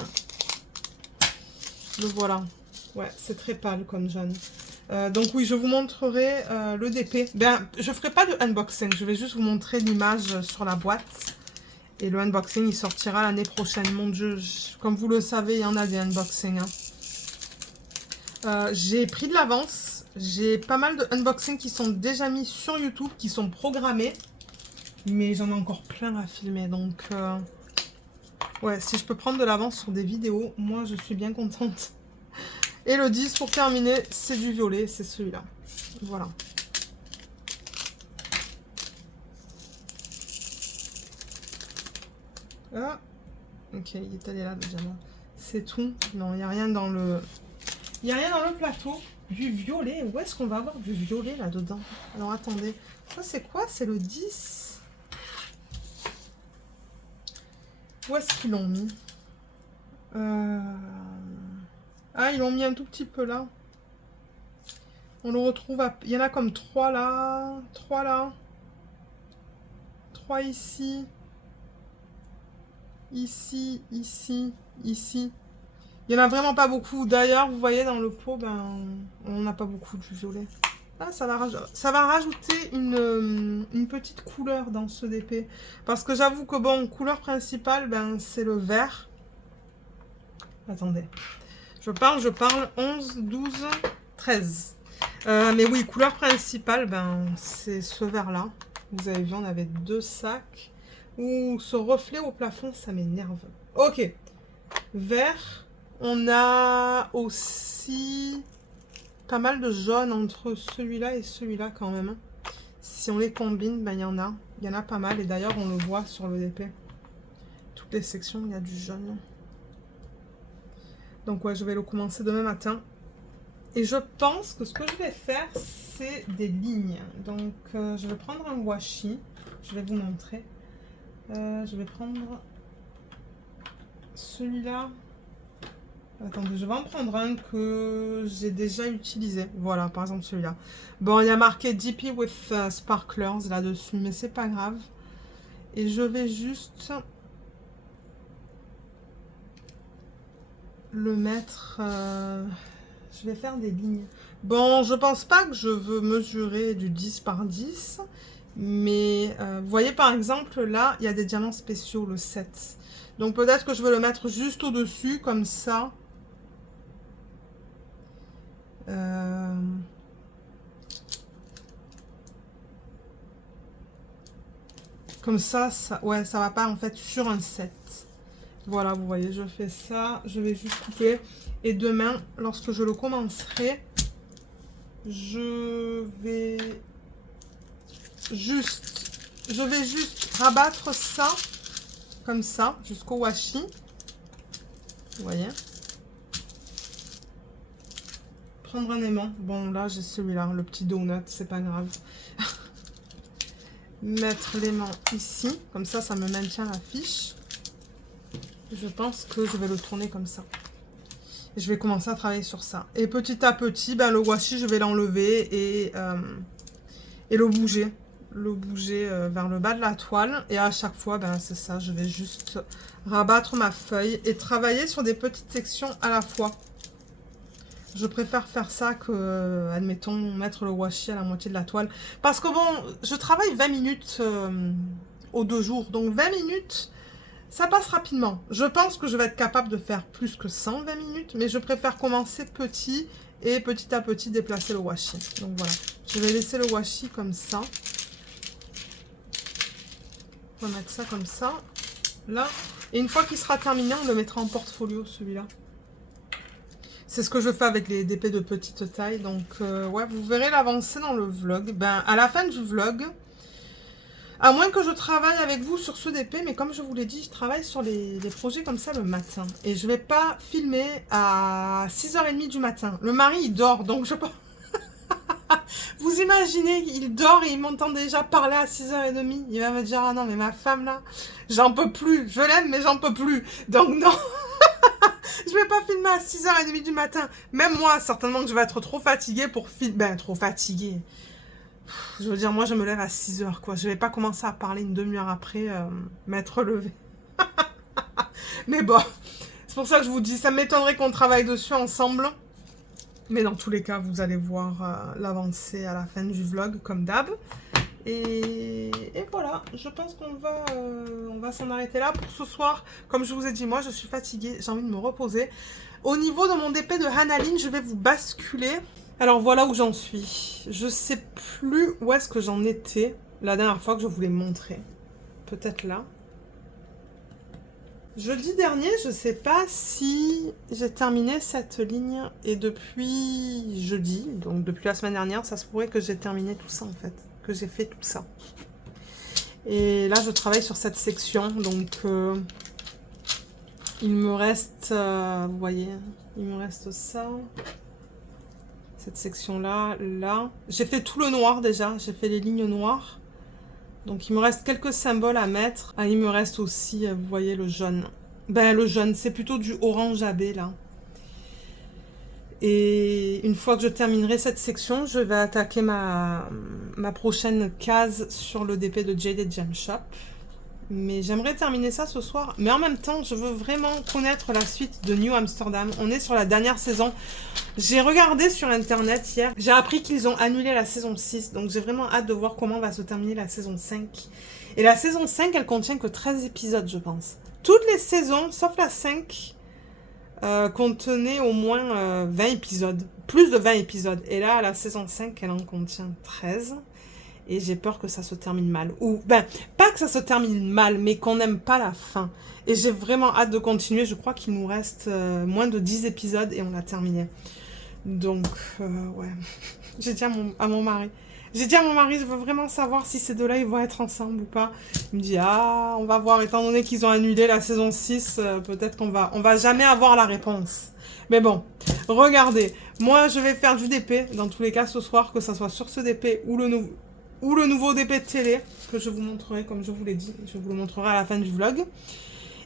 Le voilà. Ouais, c'est très pâle comme jaune. Donc oui, je vous montrerai le DP. Je ferai pas de unboxing. Je vais juste vous montrer l'image sur la boîte. Et le unboxing, il sortira l'année prochaine. Mon Dieu, comme vous le savez, il y en a des unboxings. Hein. J'ai pris de l'avance. J'ai pas mal de unboxings qui sont déjà mis sur YouTube, qui sont programmés. Mais j'en ai encore plein à filmer. Donc, ouais, si je peux prendre de l'avance sur des vidéos, moi, je suis bien contente. Et le 10, pour terminer, c'est du violet. C'est celui-là. Voilà. Ah, ok, il est allé là déjà. C'est tout. Non, il n'y a rien dans le... Il n'y a rien dans le plateau. Du violet. Où est-ce qu'on va avoir du violet là-dedans? Alors, attendez. Ça, c'est quoi? C'est le 10. Où est-ce qu'ils l'ont mis? Ah, ils l'ont mis un tout petit peu là. On le retrouve à... Il y en a comme 3 là. 3 là. 3 ici. Ici, ici, ici. Il n'y en a vraiment pas beaucoup. D'ailleurs, vous voyez dans le pot, on n'a pas beaucoup du violet. Ah, ça va rajouter une petite couleur dans ce DP. Parce que j'avoue que bon, couleur principale, c'est le vert. Attendez. Je parle. 11, 12, 13. Mais oui, couleur principale, c'est ce vert-là. Vous avez vu, on avait 2 sacs. Ouh, ce reflet au plafond, ça m'énerve. Ok. Vert. On a aussi pas mal de jaune entre celui-là et celui-là quand même. Si on les combine, il y en a. Il y en a pas mal. Et d'ailleurs, on le voit sur le DP. Toutes les sections, il y a du jaune. Donc ouais, je vais le commencer demain matin. Et je pense que ce que je vais faire, c'est des lignes. Donc, je vais prendre un washi. Je vais vous montrer. Je vais prendre celui-là. Attendez, je vais en prendre un que j'ai déjà utilisé. Voilà, par exemple celui-là. Bon, il y a marqué DP with Sparklers là-dessus, mais c'est pas grave. Et je vais juste le mettre... je vais faire des lignes. Bon, je pense pas que je veux mesurer du 10 par 10. Mais vous voyez par exemple là, il y a des diamants spéciaux, le 7. Donc peut-être que je vais le mettre juste au-dessus, comme ça. Comme ça, ouais, ça va pas en fait sur un 7. Voilà, vous voyez, je fais ça. Je vais juste couper. Et demain, lorsque je le commencerai, je vais juste rabattre ça, comme ça, jusqu'au washi. Vous voyez. Prendre un aimant. Bon, là, j'ai celui-là, le petit donut, c'est pas grave. Mettre l'aimant ici. Comme ça, ça me maintient la fiche. Je pense que je vais le tourner comme ça. Et je vais commencer à travailler sur ça. Et petit à petit, le washi, je vais l'enlever et le bouger. Le bouger vers le bas de la toile. Et à chaque fois, c'est ça, je vais juste rabattre ma feuille et travailler sur des petites sections à la fois. Je préfère faire ça que, admettons, mettre le washi à la moitié de la toile. Parce que bon, je travaille 20 minutes aux 2 jours. Donc 20 minutes, ça passe rapidement. Je pense que je vais être capable de faire plus que 120 minutes. Mais je préfère commencer petit et petit à petit déplacer le washi. Donc voilà, je vais laisser le washi comme ça. On va mettre ça comme ça. Là. Et une fois qu'il sera terminé, on le mettra en portfolio, celui-là. C'est ce que je fais avec les DP de petite taille. Donc, ouais, vous verrez l'avancée dans le vlog. À la fin du vlog, À moins que je travaille avec vous sur ce DP, mais comme je vous l'ai dit, je travaille sur les projets comme ça le matin. Et je vais pas filmer à 6h30 du matin. Le mari, il dort, donc je peux... Vous imaginez, il dort et il m'entend déjà parler à 6h30. Il va me dire, ah non, mais ma femme là, j'en peux plus. Je l'aime, mais j'en peux plus. Donc non, je vais pas filmer à 6h30 du matin. Même moi, certainement que je vais être trop fatiguée pour filmer. Ben, trop fatiguée. Je veux dire, moi, je me lève à 6h, quoi. Je vais pas commencer à parler une demi-heure après m'être levée. Mais bon, c'est pour ça que je vous dis, ça m'étonnerait qu'on travaille dessus ensemble. Mais dans tous les cas, vous allez voir l'avancée à la fin du vlog, comme d'hab. Et voilà, je pense on va s'en arrêter là pour ce soir. Comme je vous ai dit, moi, je suis fatiguée, j'ai envie de me reposer. Au niveau de mon DP de Hanaline, je vais vous basculer. Alors, voilà où j'en suis. Je sais plus où est-ce que j'en étais la dernière fois que je vous l'ai montré. Peut-être là. Jeudi dernier, je sais pas si j'ai terminé cette ligne et depuis jeudi, donc depuis la semaine dernière, ça se pourrait que j'ai terminé tout ça en fait, que j'ai fait tout ça. Et là, je travaille sur cette section, donc il me reste, vous voyez, il me reste ça, cette section-là, là. J'ai fait tout le noir déjà, j'ai fait les lignes noires. Donc il me reste quelques symboles à mettre. Ah, il me reste aussi, vous voyez, le jaune. Ben le jaune, c'est plutôt du orange AB là. Et une fois que je terminerai cette section, je vais attaquer ma prochaine case sur le DP de Jaded Gem Shop. Mais j'aimerais terminer ça ce soir. Mais en même temps, je veux vraiment connaître la suite de New Amsterdam. On est sur la dernière saison. J'ai regardé sur internet hier. J'ai appris qu'ils ont annulé la saison 6. Donc j'ai vraiment hâte de voir comment va se terminer la saison 5. Et la saison 5, elle contient que 13 épisodes, je pense. Toutes les saisons, sauf la 5, contenaient au moins 20 épisodes. Plus de 20 épisodes. Et là, la saison 5, elle en contient 13. Et j'ai peur que ça se termine mal. Ou, ben, pas que ça se termine mal, mais qu'on n'aime pas la fin. Et j'ai vraiment hâte de continuer. Je crois qu'il nous reste moins de 10 épisodes et on l'a terminé. Donc, ouais. J'ai dit à mon mari. J'ai dit à mon mari, je veux vraiment savoir si ces deux-là, ils vont être ensemble ou pas. Il me dit, ah, on va voir. Étant donné qu'ils ont annulé la saison 6, peut-être on va jamais avoir la réponse. Mais bon, regardez. Moi, je vais faire du DP, dans tous les cas, ce soir, que ça soit sur ce DP ou le nouveau DP de télé, que je vous montrerai, comme je vous l'ai dit. Je vous le montrerai à la fin du vlog.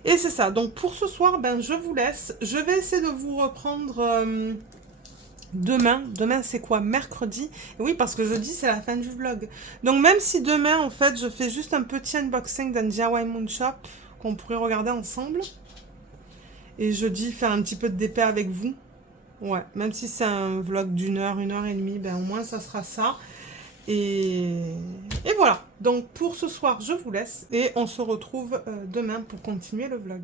Et c'est ça. Donc, pour ce soir, ben, je vous laisse. Je vais essayer de vous reprendre demain. Demain, c'est quoi? Mercredi. Et oui, parce que jeudi, c'est la fin du vlog. Donc, même si demain, en fait, je fais juste un petit unboxing d'un DIY Moon Shop qu'on pourrait regarder ensemble. Et jeudi, faire un petit peu de DP avec vous. Ouais, même si c'est un vlog d'une heure, 1h30, ben, au moins, ça sera ça. Et voilà, donc pour ce soir, je vous laisse et on se retrouve demain pour continuer le vlog.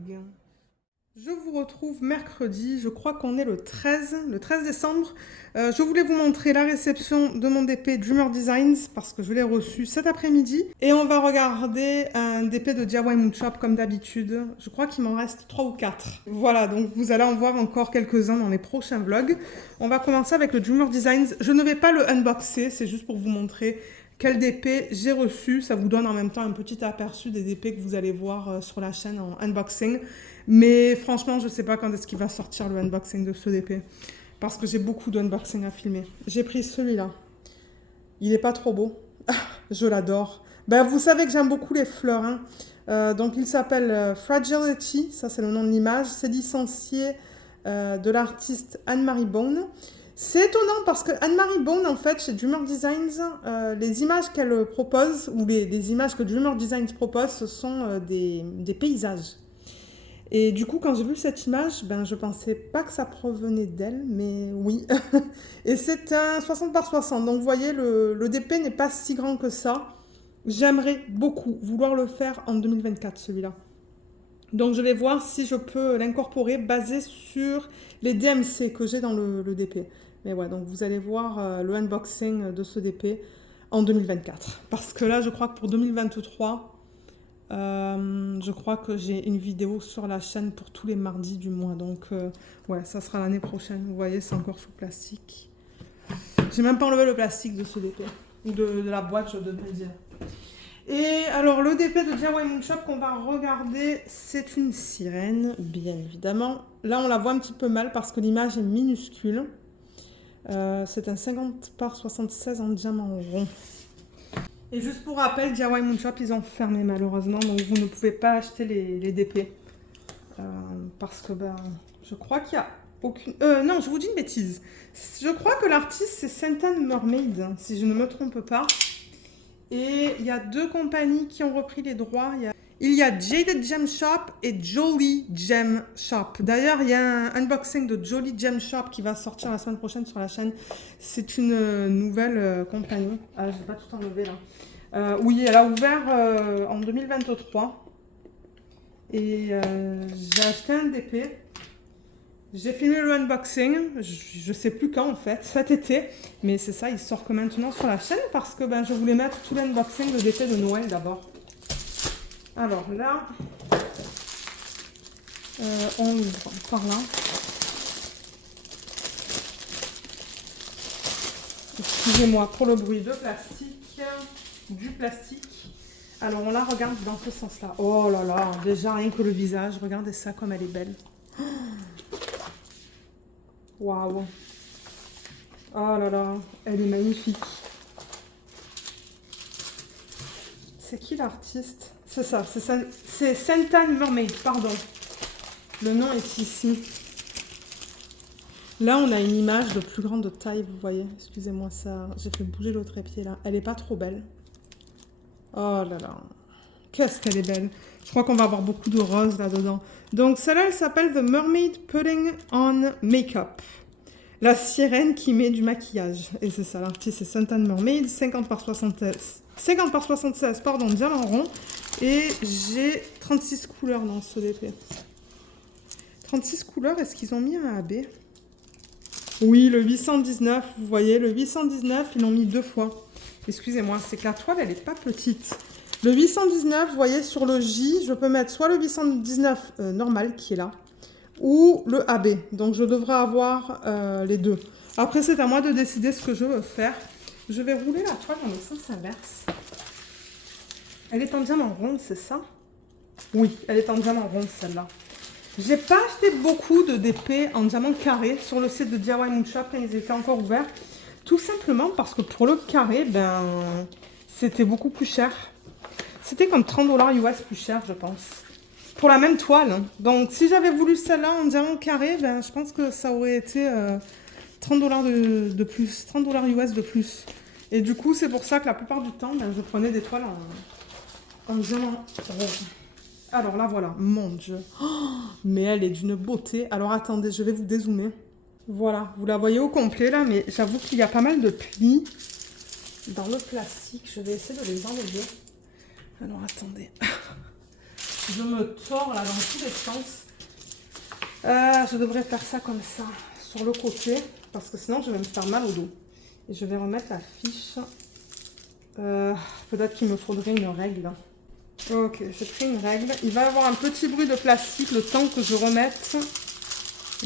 Je vous retrouve mercredi, je crois qu'on est le 13 décembre. Je voulais vous montrer la réception de mon DP Dreamer Designs parce que je l'ai reçu cet après-midi. Et on va regarder un DP de DIY Moon Shop comme d'habitude. Je crois qu'il m'en reste 3 ou 4. Voilà, donc vous allez en voir encore quelques-uns dans les prochains vlogs. On va commencer avec le Dreamer Designs. Je ne vais pas le unboxer, c'est juste pour vous montrer quel DP j'ai reçu. Ça vous donne en même temps un petit aperçu des DP que vous allez voir sur la chaîne en unboxing. Mais franchement, je ne sais pas quand est-ce qu'il va sortir le unboxing de ce DP. Parce que j'ai beaucoup d'unboxing à filmer. J'ai pris celui-là. Il n'est pas trop beau. Je l'adore. Ben, vous savez que j'aime beaucoup les fleurs. Hein. Donc, il s'appelle Fragility. Ça, c'est le nom de l'image. C'est licencié de l'artiste Anne-Marie Bone. C'est étonnant parce que Anne-Marie Bone, en fait, chez Dreamer Designs, les images qu'elle propose, ou les images que Dreamer Designs propose, ce sont des paysages. Et du coup, quand j'ai vu cette image, ben, je pensais pas que ça provenait d'elle, mais oui. Et c'est un 60 par 60. Donc, vous voyez, le DP n'est pas si grand que ça. J'aimerais beaucoup vouloir le faire en 2024, celui-là. Donc, je vais voir si je peux l'incorporer basé sur les DMC que j'ai dans le DP. Mais ouais, donc vous allez voir le unboxing de ce DP en 2024. Parce que là, je crois que pour 2023... je crois que j'ai une vidéo sur la chaîne pour tous les mardis du mois. Donc, ouais, ça sera l'année prochaine. Vous voyez, c'est encore sous plastique. J'ai même pas enlevé le plastique de ce DP. Ou de la boîte, je devrais dire. Et alors, le DP de DIY Moon Shop qu'on va regarder, c'est une sirène, bien évidemment. Là, on la voit un petit peu mal parce que l'image est minuscule. C'est un 50 par 76 en diamant rond. Et juste pour rappel, DIY Moon Shop, ils ont fermé malheureusement, donc vous ne pouvez pas acheter les DP. Parce que, ben, je crois qu'il y a aucune... non, je vous dis une bêtise. Je crois que l'artiste, c'est Saint Anne Mermaid, si je ne me trompe pas. Et il y a deux compagnies qui ont repris les droits. Il y a Jaded Gem Shop et Jolly Gem Shop. D'ailleurs, il y a un unboxing de Jolly Gem Shop qui va sortir la semaine prochaine sur la chaîne. C'est une nouvelle compagnie. Ah, je n'ai pas tout enlevé là. Oui, elle a ouvert en 2023. Et j'ai acheté un DP. J'ai filmé le unboxing, je sais plus quand en fait, cet été, mais c'est ça, il sort que maintenant sur la chaîne parce que ben, je voulais mettre tout l'unboxing de DP de Noël d'abord. Alors là, on ouvre par là. Excusez-moi pour le bruit de plastique, du plastique. Alors on la regarde dans ce sens-là. Oh là là, déjà rien que le visage, regardez ça comme elle est belle. Waouh! Oh là là, elle est magnifique. C'est qui l'artiste? C'est ça, c'est Saint Anne Mermaid, pardon. Le nom est ici. Là, on a une image de plus grande taille, vous voyez. Excusez-moi, ça, j'ai fait bouger l'autre épied là. Elle est pas trop belle. Oh là là, qu'est-ce qu'elle est belle. Je crois qu'on va avoir beaucoup de roses là-dedans. Donc, celle-là, elle s'appelle The Mermaid Putting on Makeup. La sirène qui met du maquillage. Et c'est ça, l'artiste, c'est Saint Anne Mermaid, 50 par 76. 50 par 76, pardon, diamant rond. Et j'ai 36 couleurs dans ce DP. 36 couleurs, est-ce qu'ils ont mis un AB? Oui, le 819, vous voyez, le 819, ils l'ont mis 2 fois. Excusez-moi, c'est que la toile, elle n'est pas petite. Le 819, vous voyez, sur le J, je peux mettre soit le 819 normal qui est là, ou le AB. Donc, je devrais avoir les deux. Après, c'est à moi de décider ce que je veux faire. Je vais rouler la toile dans le sens inverse. Elle est en diamant rond, c'est ça? Oui, elle est en diamant rond, celle-là. J'ai pas acheté beaucoup de DP en diamant carré sur le site de DIY Moon Shop quand ils étaient encore ouverts. Tout simplement parce que pour le carré, ben, c'était beaucoup plus cher. C'était comme 30 $ US plus cher, je pense. Pour la même toile. Donc, si j'avais voulu celle-là en diamant carré, ben, je pense que ça aurait été 30 $ de plus. 30 $ US de plus. Et du coup, c'est pour ça que la plupart du temps, ben, je prenais des toiles en diamant rose. Alors là, voilà. Mon Dieu. Oh, mais elle est d'une beauté. Alors, attendez, je vais vous dézoomer. Voilà, vous la voyez au complet là, mais j'avoue qu'il y a pas mal de plis dans le plastique. Je vais essayer de les enlever. Alors, attendez. Je me tords là dans tous les sens. Je devrais faire ça comme ça, sur le côté, parce que sinon je vais me faire mal au dos. Et je vais remettre la fiche. Peut-être qu'il me faudrait une règle. Ok, j'ai pris une règle. Il va y avoir un petit bruit de plastique le temps que je remette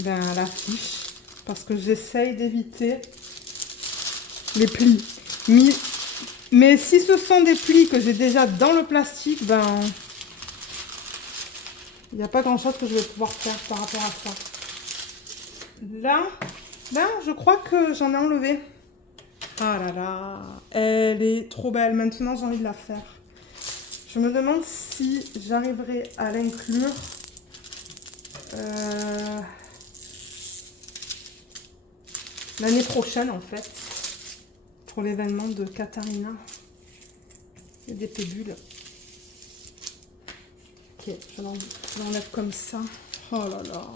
la fiche. Parce que j'essaye d'éviter les plis. Mais si ce sont des plis que j'ai déjà dans le plastique, ben... il n'y a pas grand-chose que je vais pouvoir faire par rapport à ça. Là, ben, je crois que j'en ai enlevé. Ah là là, elle est trop belle. Maintenant, j'ai envie de la faire. Je me demande si j'arriverai à l'inclure. L'année prochaine, en fait. Pour l'événement de Katharina. Il y a des pédules. Ok, je l'enlève comme ça. Oh là là.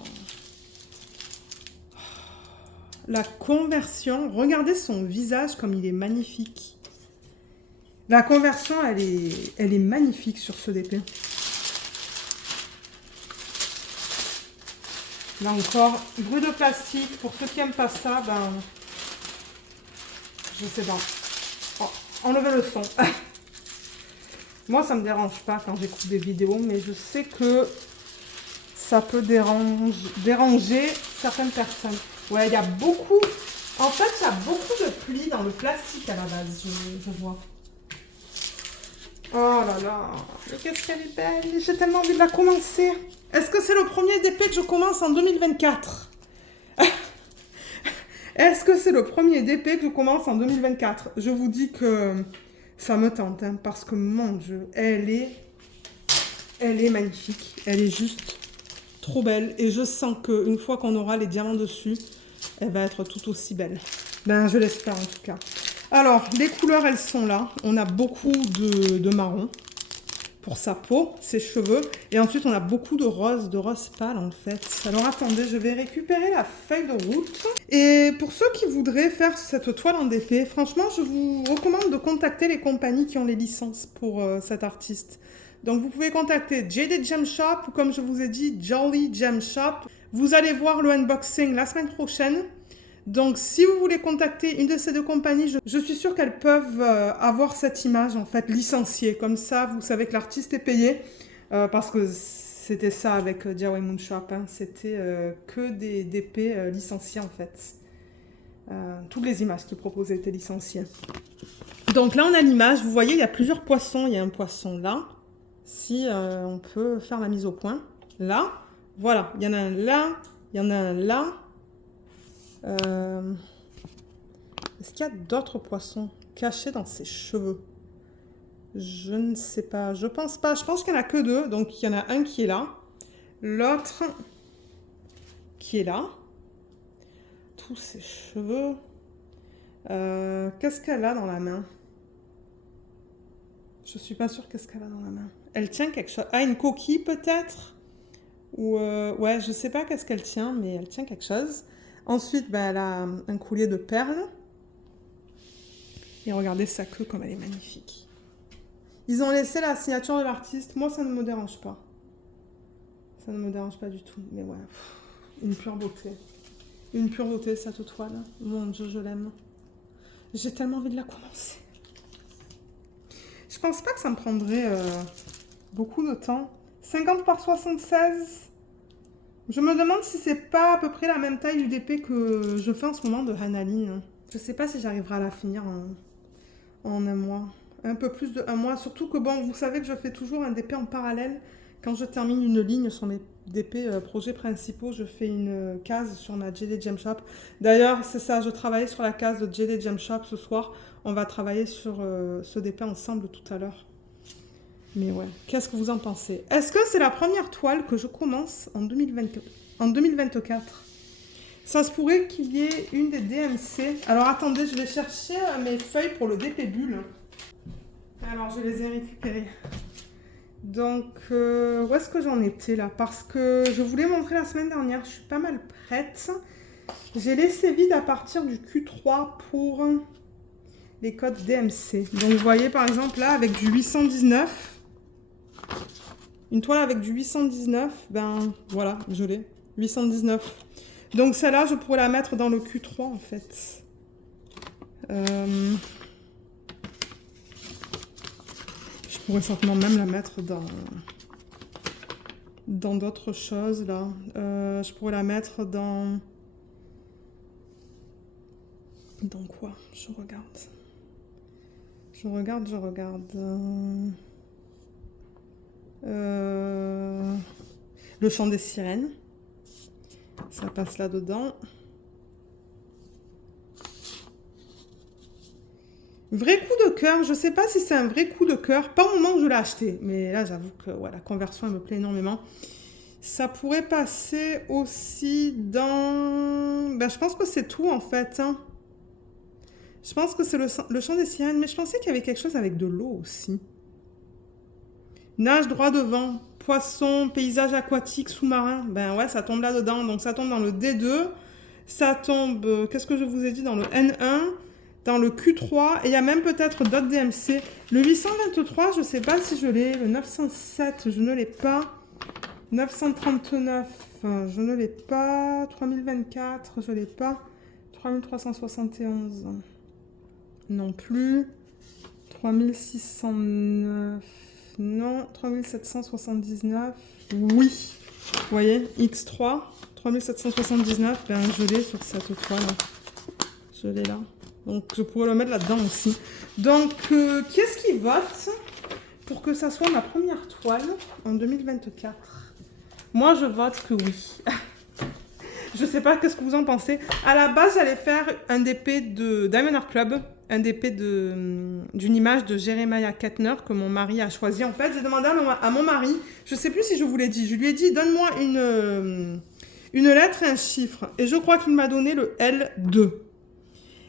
La conversion, regardez son visage comme il est magnifique. La conversion, elle est magnifique sur ce DP. Là encore, bruit de plastique. Pour ceux qui n'aiment pas ça, ben... je sais pas. Oh, enlevez le son. Moi, ça me dérange pas quand j'écoute des vidéos, mais je sais que ça peut déranger certaines personnes. Ouais, il y a beaucoup... En fait, il y a beaucoup de plis dans le plastique à la base, je vois. Oh là là, mais qu'est-ce qu'elle est belle. J'ai tellement envie de la commencer. Est-ce que c'est le premier DP que je commence en 2024? Est-ce que c'est le premier DP que je commence en 2024? Je vous dis que ça me tente, hein, parce que mon Dieu, elle est magnifique. Elle est juste trop belle. Et je sens qu'une fois qu'on aura les diamants dessus, elle va être tout aussi belle. Ben, je l'espère en tout cas. Alors, les couleurs, elles sont là. On a beaucoup de marron pour sa peau, ses cheveux. Et ensuite, on a beaucoup de rose pâle en fait. Alors, attendez, je vais récupérer la feuille de route. Et pour ceux qui voudraient faire cette toile en DP, franchement, je vous recommande de contacter les compagnies qui ont les licences pour cet artiste. Donc, vous pouvez contacter Jaded Gem Shop ou comme je vous ai dit, Jolly Gem Shop. Vous allez voir le unboxing la semaine prochaine. Donc, si vous voulez contacter une de ces deux compagnies, je suis sûre qu'elles peuvent avoir cette image, en fait, licenciée. Comme ça, vous savez que l'artiste est payé. Parce que c'était ça avec Diawei Moon Shop. Hein. C'était que des DP licenciés, en fait. Toutes les images qu'ils proposaient étaient licenciées. Donc là, on a l'image. Vous voyez, il y a plusieurs poissons. Il y a un poisson là. Si on peut faire la mise au point. Là. Voilà. Il y en a un là. Il y en a un là. Est-ce qu'il y a d'autres poissons cachés dans ses cheveux? Je ne sais pas. Je pense pas. Je pense qu'il n'y en a que deux. Donc, il y en a un qui est là. L'autre qui est là. Tous ses cheveux. Qu'est-ce qu'elle a dans la main? Je suis pas sûre qu'est-ce qu'elle a dans la main. Elle tient quelque chose. Ah, une coquille peut-être? Ou ouais, je sais pas qu'est-ce qu'elle tient, mais elle tient quelque chose. Ensuite, ben, elle a un collier de perles. Et regardez sa queue comme elle est magnifique. Ils ont laissé la signature de l'artiste. Moi, ça ne me dérange pas. Ça ne me dérange pas du tout. Mais ouais, une pure beauté. Une pure beauté, cette toile. Mon Dieu, je l'aime. J'ai tellement envie de la commencer. Je pense pas que ça me prendrait beaucoup de temps. 50 par 76. Je me demande si c'est pas à peu près la même taille du DP que je fais en ce moment de Hanaline. Je sais pas si j'arriverai à la finir en un mois. Un peu plus de un mois. Surtout que bon, vous savez que je fais toujours un DP en parallèle. Quand je termine une ligne sur mes DP projets principaux, je fais une case sur ma JD Gem Shop. D'ailleurs, c'est ça, je travaillais sur la case de JD Gem Shop ce soir. On va travailler sur ce DP ensemble tout à l'heure. Mais ouais, qu'est-ce que vous en pensez? Est-ce que c'est la première toile que je commence en 2024? Ça se pourrait qu'il y ait une des DMC. Alors attendez, je vais chercher mes feuilles pour le DP Bulle. Alors je les ai récupérées. Donc, où est-ce que j'en étais là? Parce que je voulais montrer la semaine dernière, je suis pas mal prête. J'ai laissé vide à partir du Q3 pour les codes DMC. Donc vous voyez par exemple là avec du 819. Une toile avec du 819, ben voilà, je l'ai. 819. Donc celle-là, je pourrais la mettre dans le Q3 en fait. Je pourrais certainement même la mettre dans d'autres choses là. Je pourrais la mettre dans... Dans quoi? Je regarde. Je regarde. Le chant des sirènes. Ça passe là-dedans. Vrai coup de cœur. Je sais pas si c'est un vrai coup de cœur. Pas au moment où je l'ai acheté. Mais là, j'avoue que ouais, la conversion, elle me plaît énormément. Ça pourrait passer aussi dans... Ben, je pense que c'est tout, en fait. Hein. Je pense que c'est le chant des sirènes. Mais je pensais qu'il y avait quelque chose avec de l'eau aussi. Nage droit devant. Poisson, paysage aquatique, sous-marin. Ben ouais, ça tombe là-dedans. Donc ça tombe dans le D2. Ça tombe, qu'est-ce que je vous ai dit, dans le N1, dans le Q3. Et il y a même peut-être d'autres DMC. Le 823, je ne sais pas si je l'ai. Le 907, je ne l'ai pas. 939, je ne l'ai pas. 3024, je ne l'ai pas. 3371, non plus. 3609. Non, 3779, oui. Vous voyez, X3, 3779, ben je l'ai sur cette toile. Je l'ai là. Donc je pourrais le mettre là-dedans aussi. Donc, qui est-ce qui vote? pour que ça soit ma première toile en 2024. Moi, je vote que oui. Je sais pas qu'est-ce que vous en pensez. À la base, j'allais faire un DP de Diamond Art Club, un DP d'une image de Jeremiah Kettner que mon mari a choisi. En fait, j'ai demandé à mon mari, je sais plus si je vous l'ai dit, je lui ai dit, donne-moi une lettre et un chiffre. Et je crois qu'il m'a donné le L2.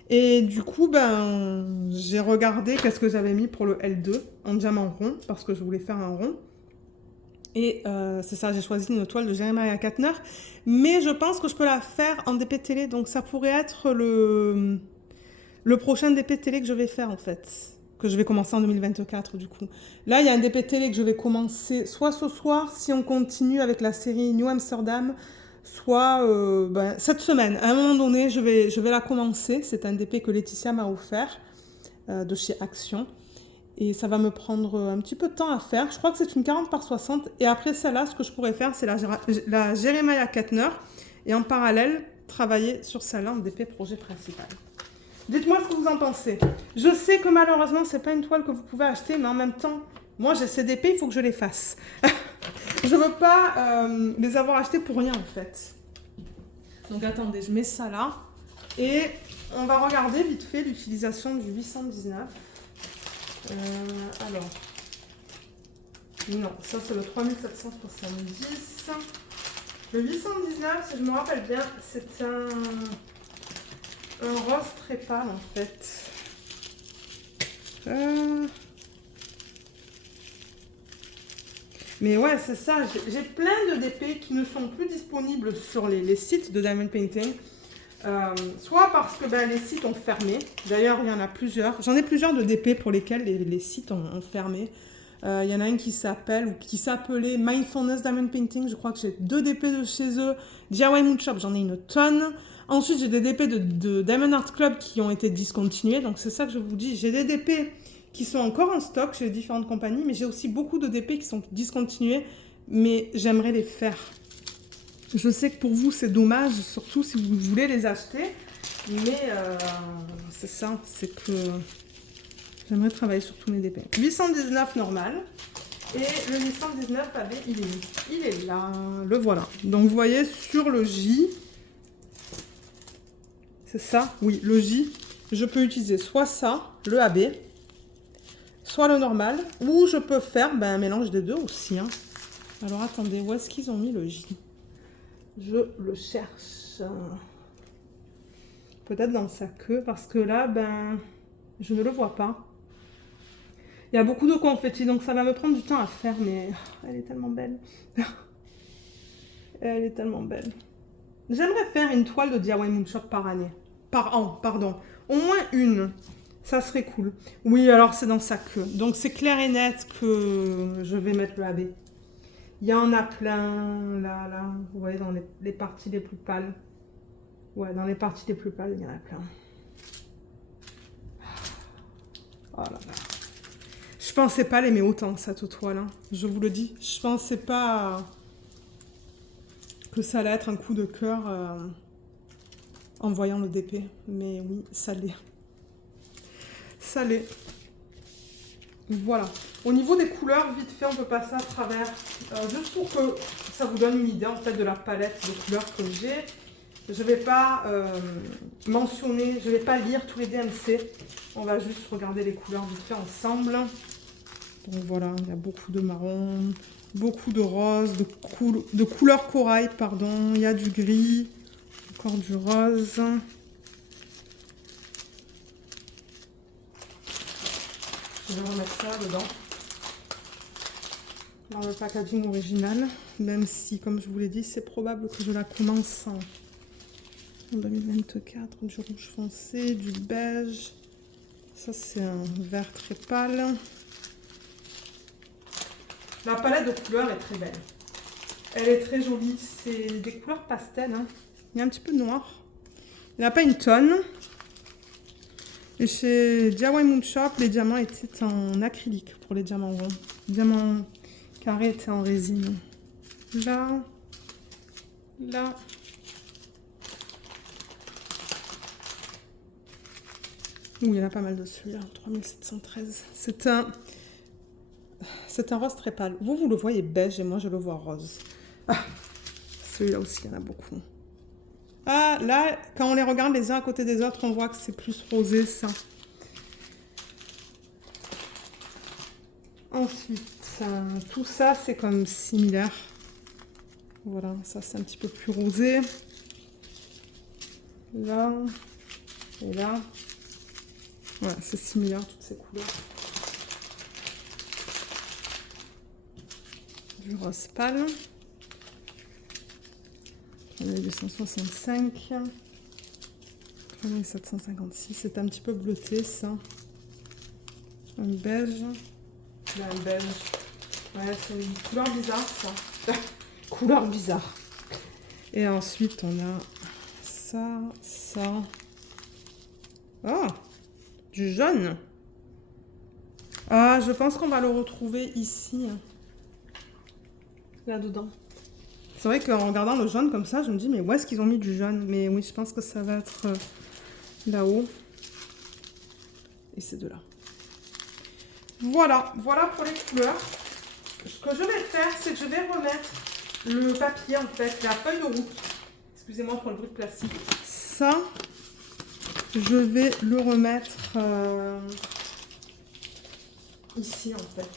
Et du coup, ben, j'ai regardé qu'est-ce que j'avais mis pour le L2 en diamant rond, parce que je voulais faire un rond. Et c'est ça, j'ai choisi une toile de Jeremiah Kettner. Mais je pense que je peux la faire en DP télé. Donc ça pourrait être le prochain DP télé que je vais faire en fait. Que je vais commencer en 2024 du coup. Là, il y a un DP télé que je vais commencer soit ce soir, si on continue avec la série New Amsterdam, soit cette semaine. À un moment donné, je vais la commencer. C'est un DP que Laetitia m'a offert de chez Action. Et ça va me prendre un petit peu de temps à faire. Je crois que c'est une 40 par 60. Et après celle-là, ce que je pourrais faire, c'est la Jeremiah Kettner. Et en parallèle, travailler sur celle-là en DP projet principal. Dites-moi ce que vous en pensez. Je sais que malheureusement, c'est pas une toile que vous pouvez acheter, mais en même temps, moi j'ai ces DP, il faut que je les fasse. Je veux pas les avoir achetés pour rien en fait. Donc attendez, je mets ça là. Et on va regarder vite fait l'utilisation du 819. Alors, non, ça c'est le 3770. Le 819, si je me rappelle bien, c'est un rose très pâle en fait. Mais ouais, c'est ça, j'ai plein de DP qui ne sont plus disponibles sur les sites de Diamond Painting. Soit parce que les sites ont fermé. D'ailleurs, il y en a plusieurs. J'en ai plusieurs de DP pour lesquels les sites ont fermé. Il y en a un qui s'appelait Mindfulness Diamond Painting. Je crois que j'ai 2 DP de chez eux. DIY Moon Shop, j'en ai une tonne. Ensuite, j'ai des DP de Diamond Art Club qui ont été discontinués. Donc, c'est ça que je vous dis. J'ai des DP qui sont encore en stock chez différentes compagnies. Mais j'ai aussi beaucoup de DP qui sont discontinués. Mais j'aimerais les faire. Je sais que pour vous, c'est dommage, surtout si vous voulez les acheter. Mais c'est ça, c'est que j'aimerais travailler sur tous mes DP. 819 normal. Et le 819 avait, il est là. Le voilà. Donc vous voyez, sur le J, c'est ça, oui, le J, je peux utiliser soit ça, le AB, soit le normal, ou je peux faire un mélange des deux aussi. Hein. Alors attendez, où est-ce qu'ils ont mis le J ? Je le cherche. Peut-être dans sa queue, parce que là, je ne le vois pas. Il y a beaucoup de confettis, donc ça va me prendre du temps à faire, mais elle est tellement belle. Elle est tellement belle. J'aimerais faire une toile de DIY Moon Shop par année. Par an, pardon. Au moins une. Ça serait cool. Oui, alors c'est dans sa queue. Donc c'est clair et net que je vais mettre le AB. Il y en a plein, là, vous voyez, dans les parties les plus pâles. Ouais, dans les parties les plus pâles, il y en a plein. Oh là là. Je pensais pas l'aimer autant, cette toile. Hein. Je vous le dis. Je pensais pas que ça allait être un coup de cœur en voyant le DP. Mais oui, ça l'est. Ça l'est. Voilà. Au niveau des couleurs, vite fait, on peut passer à travers. Juste pour que ça vous donne une idée en fait de la palette de couleurs que j'ai. Je ne vais pas mentionner, je ne vais pas lire tous les DMC. On va juste regarder les couleurs vite fait ensemble. Donc voilà, il y a beaucoup de marron, beaucoup de rose, de couleur corail, pardon. Il y a du gris, encore du rose. Je vais remettre ça dedans. Dans le packaging original, même si, comme je vous l'ai dit, c'est probable que je la commence en 2024. Du rouge foncé, du beige. Ça, c'est un vert très pâle. La palette de couleurs est très belle. Elle est très jolie. C'est des couleurs pastel. Hein. Il y a un petit peu de noir. Il n'y en a pas une tonne. Et chez DIY Moon Shop, les diamants étaient en acrylique pour les diamants ronds. Les diamants carrés étaient en résine. Là. Là. Oui, il y en a pas mal dessus. Là. 3713. C'est un c'est un rose très pâle. Vous le voyez beige et moi, je le vois rose. Ah, celui-là aussi, il y en a beaucoup. Ah, là, quand on les regarde les uns à côté des autres, on voit que c'est plus rosé, ça. Ensuite, tout ça, c'est comme similaire. Voilà, ça, c'est un petit peu plus rosé. Là, et là. Voilà, c'est similaire, toutes ces couleurs. Du rose pâle. On a 265. On a 756. C'est un petit peu bleuté, ça. Un beige. Là, un beige. Ouais, c'est une couleur bizarre, ça. Couleur bizarre. Et ensuite, on a ça, ça. Ah, du jaune. Ah, je pense qu'on va le retrouver ici. Là-dedans. C'est vrai qu'en regardant le jaune comme ça, je me dis, mais où est-ce qu'ils ont mis du jaune? Mais oui, je pense que ça va être là-haut. Et ces deux-là. Voilà, voilà pour les couleurs. Ce que je vais faire, c'est que je vais remettre le papier, en fait, la feuille de route. Excusez-moi pour le bruit de plastique. Ça, je vais le remettre ici, en fait.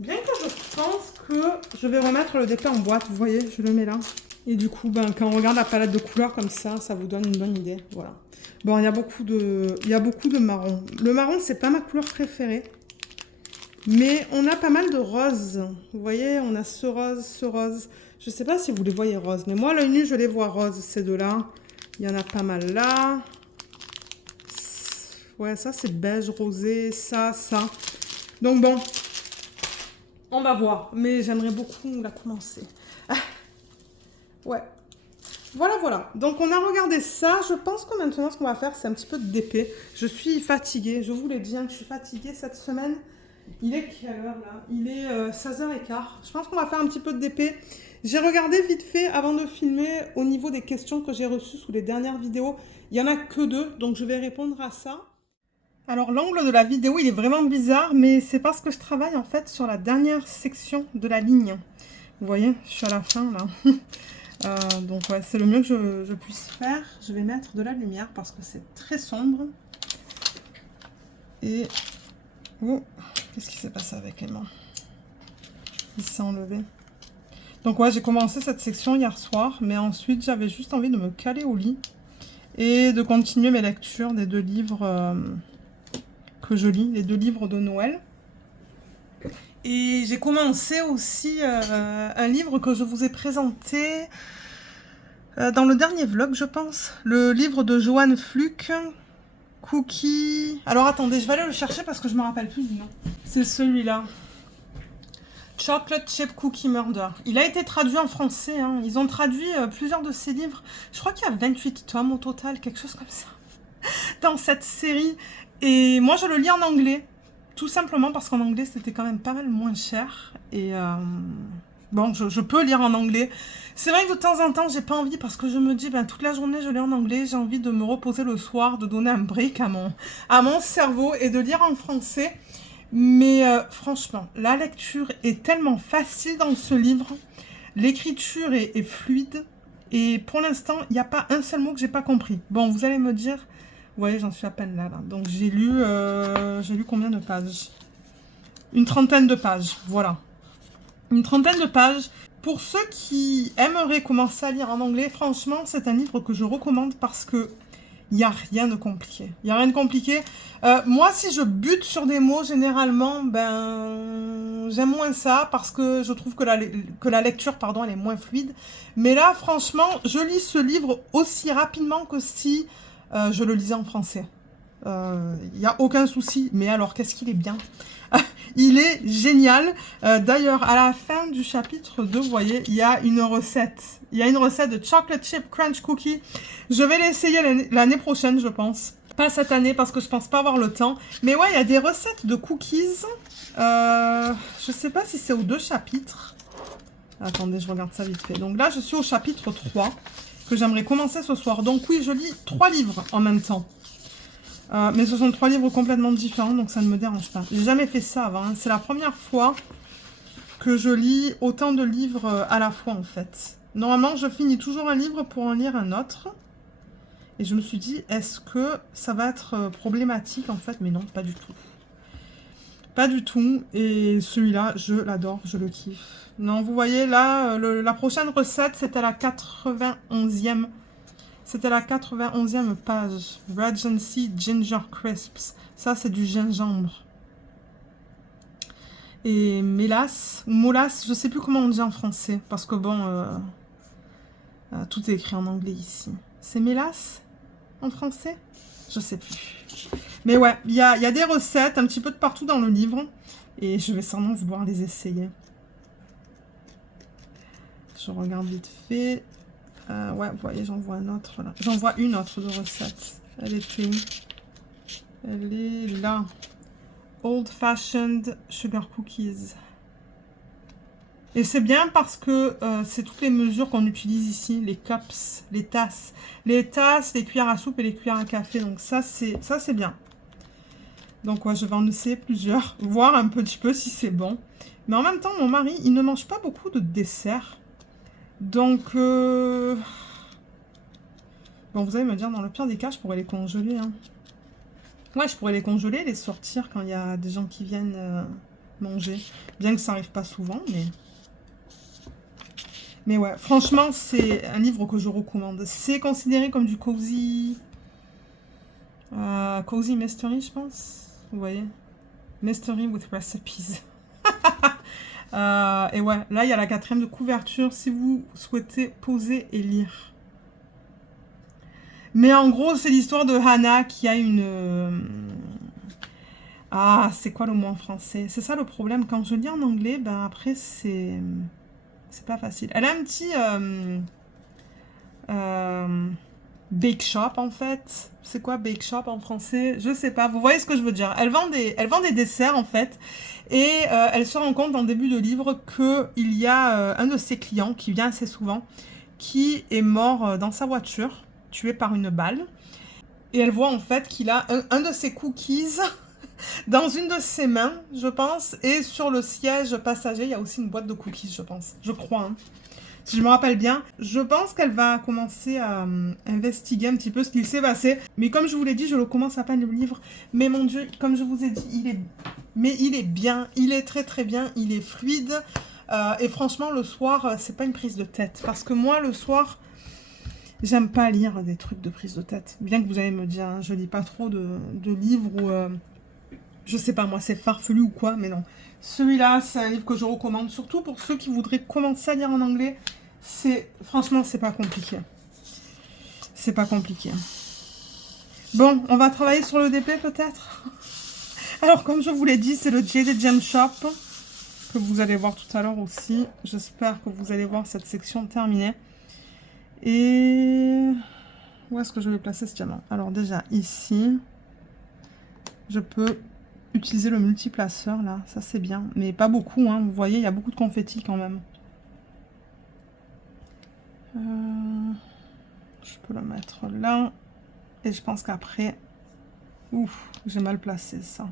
Bien que je pense que je vais remettre le dépôt en boîte, vous voyez, je le mets là. Et du coup, ben, quand on regarde la palette de couleurs comme ça vous donne une bonne idée. Voilà. Bon, il y a beaucoup de marron. Le marron, c'est pas ma couleur préférée. Mais on a pas mal de roses. Vous voyez, on a ce rose, ce rose. Je sais pas si vous les voyez roses, mais moi, à l'œil nu, je les vois roses, ces deux-là. Il y en a pas mal là. Ouais, ça, c'est beige, rosé, ça, ça. Donc bon, on va voir. Mais j'aimerais beaucoup la commencer. Ah. Ouais. Voilà, voilà. Donc, on a regardé ça. Je pense que maintenant, ce qu'on va faire, c'est un petit peu d'épée. Je suis fatiguée. Je vous l'ai dit, hein, que je suis fatiguée cette semaine. Il est quelle heure, là? Il est 16h15. Je pense qu'on va faire un petit peu d'épée. J'ai regardé vite fait, avant de filmer, au niveau des questions que j'ai reçues sous les dernières vidéos. Il n'y en a que 2, donc je vais répondre à ça. Alors, l'angle de la vidéo, il est vraiment bizarre, mais c'est parce que je travaille, en fait, sur la dernière section de la ligne. Vous voyez, je suis à la fin, là. Donc ouais, c'est le mieux que je puisse faire. Je vais mettre de la lumière parce que c'est très sombre. Et... oh, qu'est-ce qui s'est passé avec les mains? Il s'est enlevé. Donc ouais, j'ai commencé cette section hier soir, mais ensuite j'avais juste envie de me caler au lit et de continuer mes lectures des 2 livres que je lis, les 2 livres de Noël. Et j'ai commencé aussi un livre que je vous ai présenté dans le dernier vlog, je pense. Le livre de Johann Fluck, Cookie... Alors attendez, je vais aller le chercher parce que je ne me rappelle plus du nom. C'est celui-là. Chocolate Chip Cookie Murder. Il a été traduit en français. Hein. Ils ont traduit plusieurs de ses livres. Je crois qu'il y a 28 tomes au total, quelque chose comme ça, dans cette série. Et moi, je le lis en anglais. Tout simplement parce qu'en anglais, c'était quand même pas mal moins cher. Et bon, je peux lire en anglais. C'est vrai que de temps en temps, j'ai pas envie parce que je me dis, ben, toute la journée, je lis en anglais. J'ai envie de me reposer le soir, de donner un break à mon cerveau et de lire en français. Mais franchement, la lecture est tellement facile dans ce livre. L'écriture est fluide. Et pour l'instant, il n'y a pas un seul mot que j'ai pas compris. Bon, vous allez me dire... vous voyez, j'en suis à peine là. Donc, j'ai lu combien de pages? Une trentaine de pages, voilà. Une trentaine de pages. Pour ceux qui aimeraient commencer à lire en anglais, franchement, c'est un livre que je recommande parce que il n'y a rien de compliqué. Il n'y a rien de compliqué. Moi, si je bute sur des mots, généralement, ben, j'aime moins ça parce que je trouve que la lecture, pardon, elle est moins fluide. Mais là, franchement, je lis ce livre aussi rapidement que si je le lisais en français. Il n'y a aucun souci. Mais alors, qu'est-ce qu'il est bien. Il est génial. D'ailleurs, à la fin du chapitre 2, vous voyez, il y a une recette. Il y a une recette de Chocolate Chip Crunch Cookie. Je vais l'essayer l'année prochaine, je pense. Pas cette année, parce que je pense pas avoir le temps. Mais ouais, il y a des recettes de cookies. Je sais pas si c'est aux 2 chapitres. Attendez, je regarde ça vite fait. Donc là, je suis au chapitre 3, que j'aimerais commencer ce soir. Donc oui, je lis 3 livres en même temps. Mais ce sont 3 livres complètement différents, donc ça ne me dérange pas. J'ai jamais fait ça avant, hein. C'est la première fois que je lis autant de livres à la fois, en fait. Normalement, je finis toujours un livre pour en lire un autre. Et je me suis dit, est-ce que ça va être problématique, en fait? Mais non, pas du tout. Pas du tout. Et celui-là, je l'adore, je le kiffe. Non, vous voyez, là, la prochaine recette, c'était la 91e. C'était la 91e page. Regency Ginger Crisps. Ça, c'est du gingembre. Et mélasse, ou molasse, je sais plus comment on dit en français. Parce que bon, tout est écrit en anglais ici. C'est mélasse en français? Je sais plus. Mais ouais, il y a des recettes un petit peu de partout dans le livre. Et je vais sûrement vouloir les essayer. Je regarde vite fait. Ouais, vous voyez, j'en vois un autre là. J'en vois une autre de recette. Elle était où? Elle est là. Old Fashioned Sugar Cookies. Et c'est bien parce que c'est toutes les mesures qu'on utilise ici. Les cups, les tasses. Les tasses, les cuillères à soupe et les cuillères à café. Donc ça, c'est bien. Donc ouais, je vais en essayer plusieurs. Voir un petit peu si c'est bon. Mais en même temps, mon mari, il ne mange pas beaucoup de desserts. Donc... Bon, vous allez me dire, dans le pire des cas, je pourrais les congeler. Hein. Ouais, je pourrais les congeler, les sortir quand il y a des gens qui viennent manger. Bien que ça n'arrive pas souvent, mais... Mais ouais, franchement, c'est un livre que je recommande. C'est considéré comme du cozy... cozy mystery, je pense. Vous voyez? Mystery with recipes. Et ouais, là, il y a la 4e de couverture si vous souhaitez poser et lire. Mais en gros, c'est l'histoire de Hannah qui a une... Ah, c'est quoi le mot en français? C'est ça le problème. Quand je lis en anglais, ben après, c'est pas facile. Elle a un petit... bake shop, en fait. C'est quoi bake shop en français? Je sais pas. Vous voyez ce que je veux dire? Elle vend des desserts, en fait. Et elle se rend compte, en début de livre, qu'il y a un de ses clients, qui vient assez souvent, qui est mort dans sa voiture, tué par une balle. Et elle voit, en fait, qu'il a un de ses cookies dans une de ses mains, je pense. Et sur le siège passager, il y a aussi une boîte de cookies, je pense. Je crois, hein. Si je me rappelle bien, je pense qu'elle va commencer à investiguer un petit peu ce qu'il s'est passé. Mais comme je vous l'ai dit, je le commence à peine le livre. Mais mon Dieu, comme je vous ai dit, il est bien. Il est très très bien. Il est fluide. Et franchement, le soir, c'est pas une prise de tête. Parce que moi, le soir, j'aime pas lire des trucs de prise de tête. Bien que vous allez me dire, hein, je lis pas trop de livres où... je sais pas, moi, c'est farfelu ou quoi, mais non. Celui-là, c'est un livre que je recommande, surtout pour ceux qui voudraient commencer à lire en anglais. Franchement, c'est pas compliqué. C'est pas compliqué. Bon, on va travailler sur le DP, peut-être. Alors, comme je vous l'ai dit, c'est le Jaded Gem Shop, que vous allez voir tout à l'heure aussi. J'espère que vous allez voir cette section terminée. Et... où est-ce que je vais placer ce diamant? Alors, déjà, ici, je peux... utiliser le multiplaceur là, ça c'est bien, mais pas beaucoup, hein. Vous voyez, il y a beaucoup de confettis quand même. Je peux le mettre là, et je pense qu'après, ouf, j'ai mal placé ça.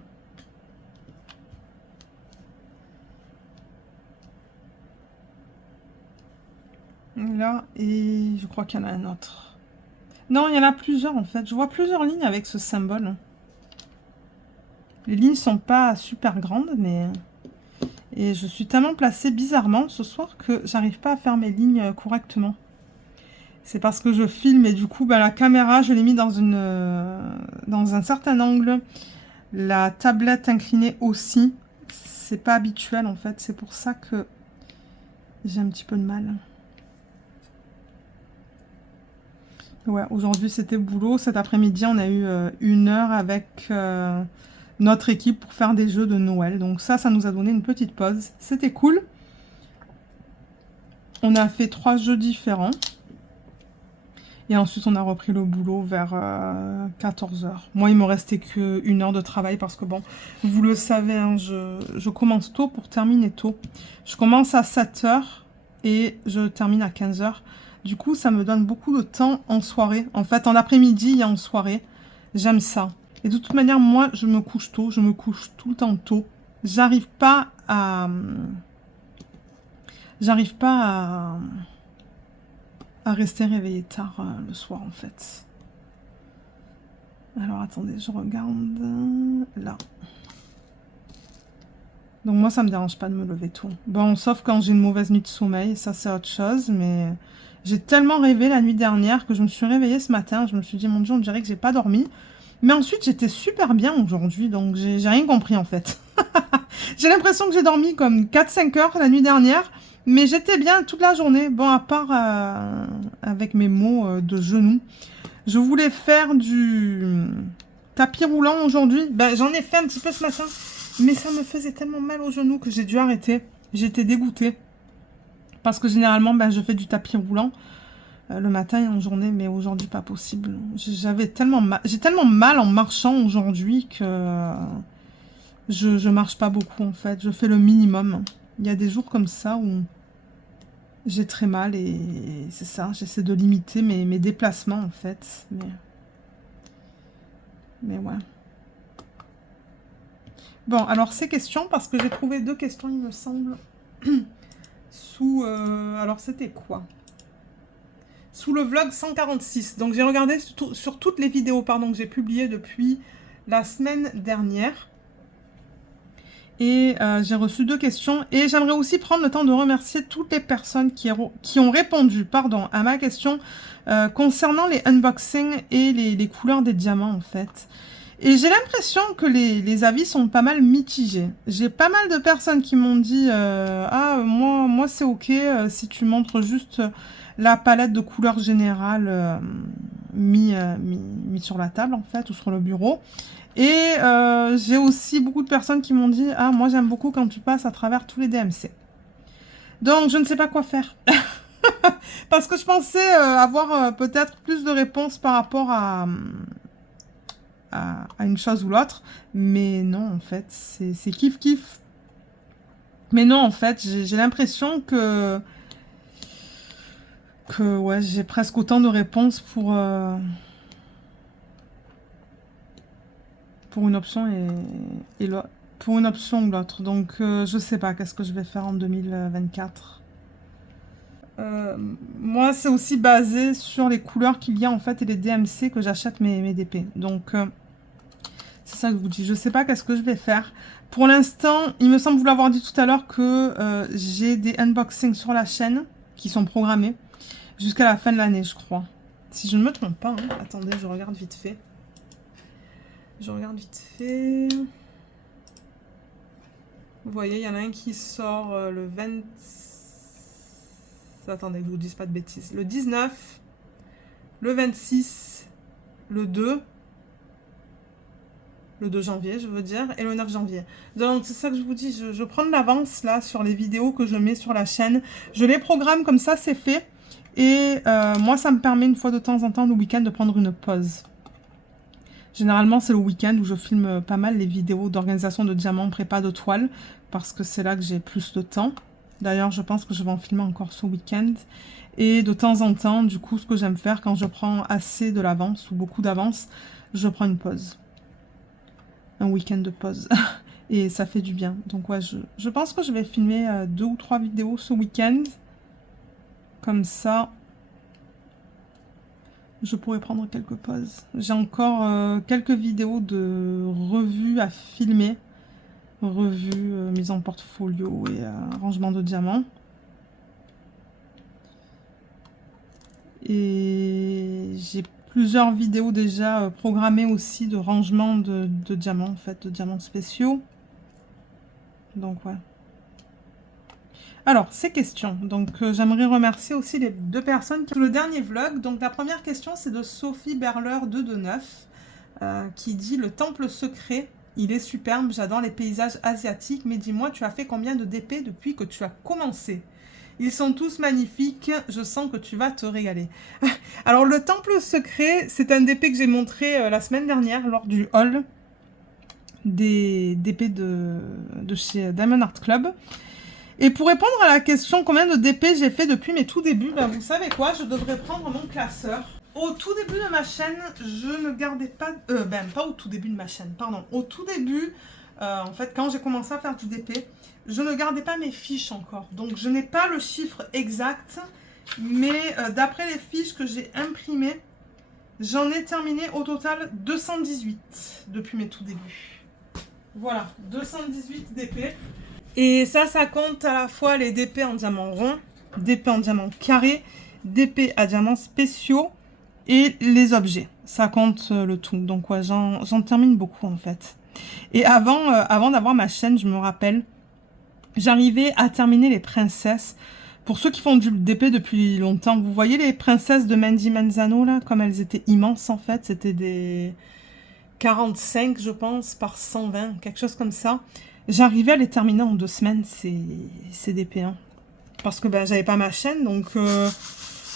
Là, et je crois qu'il y en a un autre. Non, il y en a plusieurs en fait, je vois plusieurs lignes avec ce symbole. Les lignes sont pas super grandes, mais... Et je suis tellement placée bizarrement ce soir que j'arrive pas à faire mes lignes correctement. C'est parce que je filme et du coup, bah, la caméra, je l'ai mis dans un certain angle. La tablette inclinée aussi. C'est pas habituel en fait. C'est pour ça que j'ai un petit peu de mal. Ouais, aujourd'hui c'était boulot. Cet après-midi, on a eu 1 heure avec... notre équipe pour faire des jeux de Noël. Donc ça nous a donné une petite pause. C'était cool. On a fait 3 jeux différents. Et ensuite, on a repris le boulot vers 14 h. Moi, il me restait que 1 heure de travail parce que, bon, vous le savez, hein, je commence tôt pour terminer tôt. Je commence à 7 h et je termine à 15 h. Du coup, ça me donne beaucoup de temps en soirée. En fait, en après-midi et en soirée. J'aime ça. Et de toute manière, moi, je me couche tôt. Je me couche tout le temps tôt. J'arrive pas à J'arrive pas à rester réveillée tard le soir, en fait. Alors, attendez, je regarde là. Donc moi, ça me dérange pas de me lever tôt. Bon, sauf quand j'ai une mauvaise nuit de sommeil, ça c'est autre chose, mais j'ai tellement rêvé la nuit dernière que je me suis réveillée ce matin, je me suis dit, mon Dieu, on dirait que j'ai pas dormi. Mais ensuite, j'étais super bien aujourd'hui, donc j'ai rien compris en fait. J'ai l'impression que j'ai dormi comme 4-5 heures la nuit dernière, mais j'étais bien toute la journée. Bon, à part avec mes maux de genoux. Je voulais faire du tapis roulant aujourd'hui. Ben, j'en ai fait un petit peu ce matin. Mais ça me faisait tellement mal aux genoux que j'ai dû arrêter. J'étais dégoûtée. Parce que généralement, ben, je fais du tapis roulant le matin et en journée. Mais aujourd'hui, pas possible. J'avais tellement mal. J'ai tellement mal en marchant aujourd'hui que je marche pas beaucoup en fait. Je fais le minimum. Il y a des jours comme ça où j'ai très mal et c'est ça. J'essaie de limiter mes déplacements en fait. Mais ouais. Bon, alors ces questions, parce que j'ai trouvé 2 questions, il me semble, sous... alors, c'était quoi? Sous le vlog 146. Donc, j'ai regardé sur toutes les vidéos, pardon, que j'ai publiées depuis la semaine dernière. Et j'ai reçu 2 questions. Et j'aimerais aussi prendre le temps de remercier toutes les personnes qui ont répondu, pardon, à ma question concernant les unboxings et les couleurs des diamants, en fait. Et j'ai l'impression que les avis sont pas mal mitigés. J'ai pas mal de personnes qui m'ont dit ah, moi c'est ok si tu montres juste la palette de couleurs générales mis sur la table, en fait, ou sur le bureau. Et j'ai aussi beaucoup de personnes qui m'ont dit ah, moi j'aime beaucoup quand tu passes à travers tous les DMC. Donc, je ne sais pas quoi faire. Parce que je pensais avoir peut-être plus de réponses par rapport à une chose ou l'autre, mais non, en fait, c'est kiff-kiff. Mais non, en fait, j'ai l'impression que ouais, j'ai presque autant de réponses pour une option et l'autre. Pour une option ou l'autre. Donc, je sais pas qu'est-ce que je vais faire en 2024. Moi, c'est aussi basé sur les couleurs qu'il y a, en fait, et les DMC que j'achète mes DP. Donc, c'est ça que je vous dis. Je sais pas qu'est-ce que je vais faire. Pour l'instant, il me semble vous l'avoir dit tout à l'heure que j'ai des unboxings sur la chaîne qui sont programmés jusqu'à la fin de l'année, je crois. Si je ne me trompe pas. Hein. Attendez, je regarde vite fait. Je regarde vite fait. Vous voyez, il y en a un qui sort le 20... Attendez, que je vous dise pas de bêtises. Le 19, le 26, le 2 janvier, je veux dire, et le 9 janvier. Donc, c'est ça que je vous dis, je prends de l'avance, là, sur les vidéos que je mets sur la chaîne. Je les programme comme ça, c'est fait. Et moi, ça me permet, une fois de temps en temps, le week-end, de prendre une pause. Généralement, c'est le week-end où je filme pas mal les vidéos d'organisation de diamants, prépa de toile, parce que c'est là que j'ai plus de temps. D'ailleurs, je pense que je vais en filmer encore ce week-end. Et de temps en temps, du coup, ce que j'aime faire, quand je prends assez de l'avance, ou beaucoup d'avance, je prends une pause. Un week-end de pause. Et ça fait du bien. Donc ouais, je pense que je vais filmer 2 ou 3 vidéos ce week-end. Comme ça, je pourrais prendre quelques pauses. J'ai encore quelques vidéos de revues à filmer. Revues, mise en portfolio et rangement de diamants. Et j'ai plusieurs vidéos déjà programmées aussi de rangement de diamants, en fait, de diamants spéciaux. Donc, ouais. Alors, ces questions. Donc, j'aimerais remercier aussi les 2 personnes qui ont le dernier vlog. Donc, la première question, c'est de Sophie Berler 229 qui dit « Le temple secret, il est superbe, j'adore les paysages asiatiques, mais dis-moi, tu as fait combien de DP depuis que tu as commencé ? Ils sont tous magnifiques, je sens que tu vas te régaler. » Alors, le temple secret, c'est un DP que j'ai montré la semaine dernière lors du haul des DP de chez Diamond Art Club. Et pour répondre à la question combien de DP j'ai fait depuis mes tout débuts, ben vous savez quoi, je devrais prendre mon classeur. Au tout début de ma chaîne, je ne gardais pas... pas au tout début de ma chaîne, pardon. Au tout début, En fait, quand j'ai commencé à faire du DP, je ne gardais pas mes fiches encore. Donc, je n'ai pas le chiffre exact. Mais d'après les fiches que j'ai imprimées, j'en ai terminé au total 218 depuis mes tout débuts. Voilà, 218 DP. Et ça compte à la fois les DP en diamant rond, DP en diamant carré, DP à diamants spéciaux et les objets. Ça compte le tout. Donc ouais, j'en termine beaucoup en fait. Et avant d'avoir ma chaîne, je me rappelle, j'arrivais à terminer les princesses. Pour ceux qui font du DP depuis longtemps, vous voyez les princesses de Mandy Manzano là, comme elles étaient immenses en fait. C'était des 45 je pense par 120, quelque chose comme ça. J'arrivais à les terminer en 2 semaines, ces DP. Hein. Parce que ben, j'avais pas ma chaîne, donc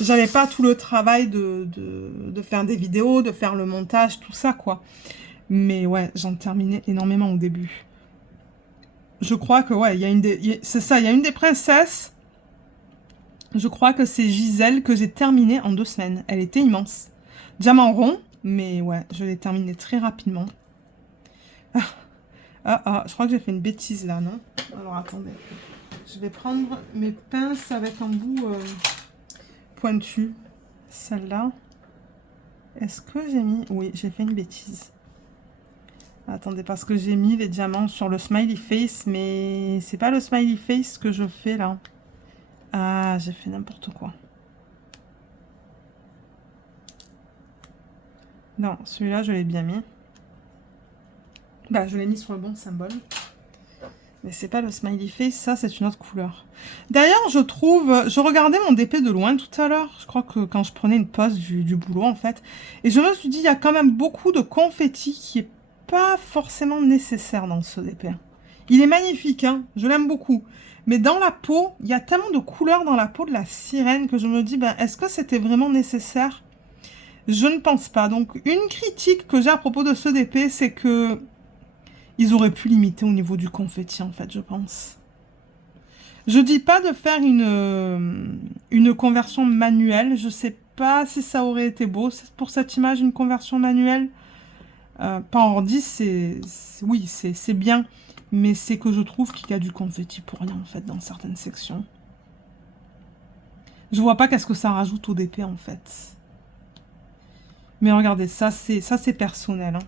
j'avais pas tout le travail de faire des vidéos, de faire le montage, tout ça quoi. Mais ouais, j'en terminais énormément au début. Je crois que ouais, il y a c'est ça, il y a une des princesses. Je crois que c'est Gisèle que j'ai terminée en 2 semaines. Elle était immense. Diamant rond, mais ouais, je l'ai terminée très rapidement. Je crois que j'ai fait une bêtise là, non? Alors attendez. Je vais prendre mes pinces avec un bout pointu. Celle-là. Est-ce que j'ai mis... Oui, j'ai fait une bêtise. Attendez, parce que j'ai mis les diamants sur le smiley face, mais c'est pas le smiley face que je fais là. Ah, j'ai fait n'importe quoi. Non, celui-là, je l'ai bien mis. Bah, je l'ai mis sur le bon symbole. Mais c'est pas le smiley face, ça, c'est une autre couleur. D'ailleurs, je trouve... Je regardais mon DP de loin tout à l'heure. Je crois que quand je prenais une pause du boulot, en fait. Et je me suis dit, il y a quand même beaucoup de confetti qui est pas forcément nécessaire dans ce DP. Il est magnifique, hein. Je l'aime beaucoup. Mais dans la peau, il y a tellement de couleurs dans la peau de la sirène que je me dis, ben, est-ce que c'était vraiment nécessaire? Je ne pense pas. Donc, une critique que j'ai à propos de ce DP, c'est que ils auraient pu limiter au niveau du confetti, en fait, je pense. Je dis pas de faire une conversion manuelle. Je sais pas si ça aurait été beau pour cette image, une conversion manuelle. Pas en ordi, oui, c'est bien. Mais c'est que je trouve qu'il y a du confetti pour rien, en fait, dans certaines sections. Je vois pas qu'est-ce que ça rajoute au DP, en fait. Mais regardez, ça c'est personnel. Hein.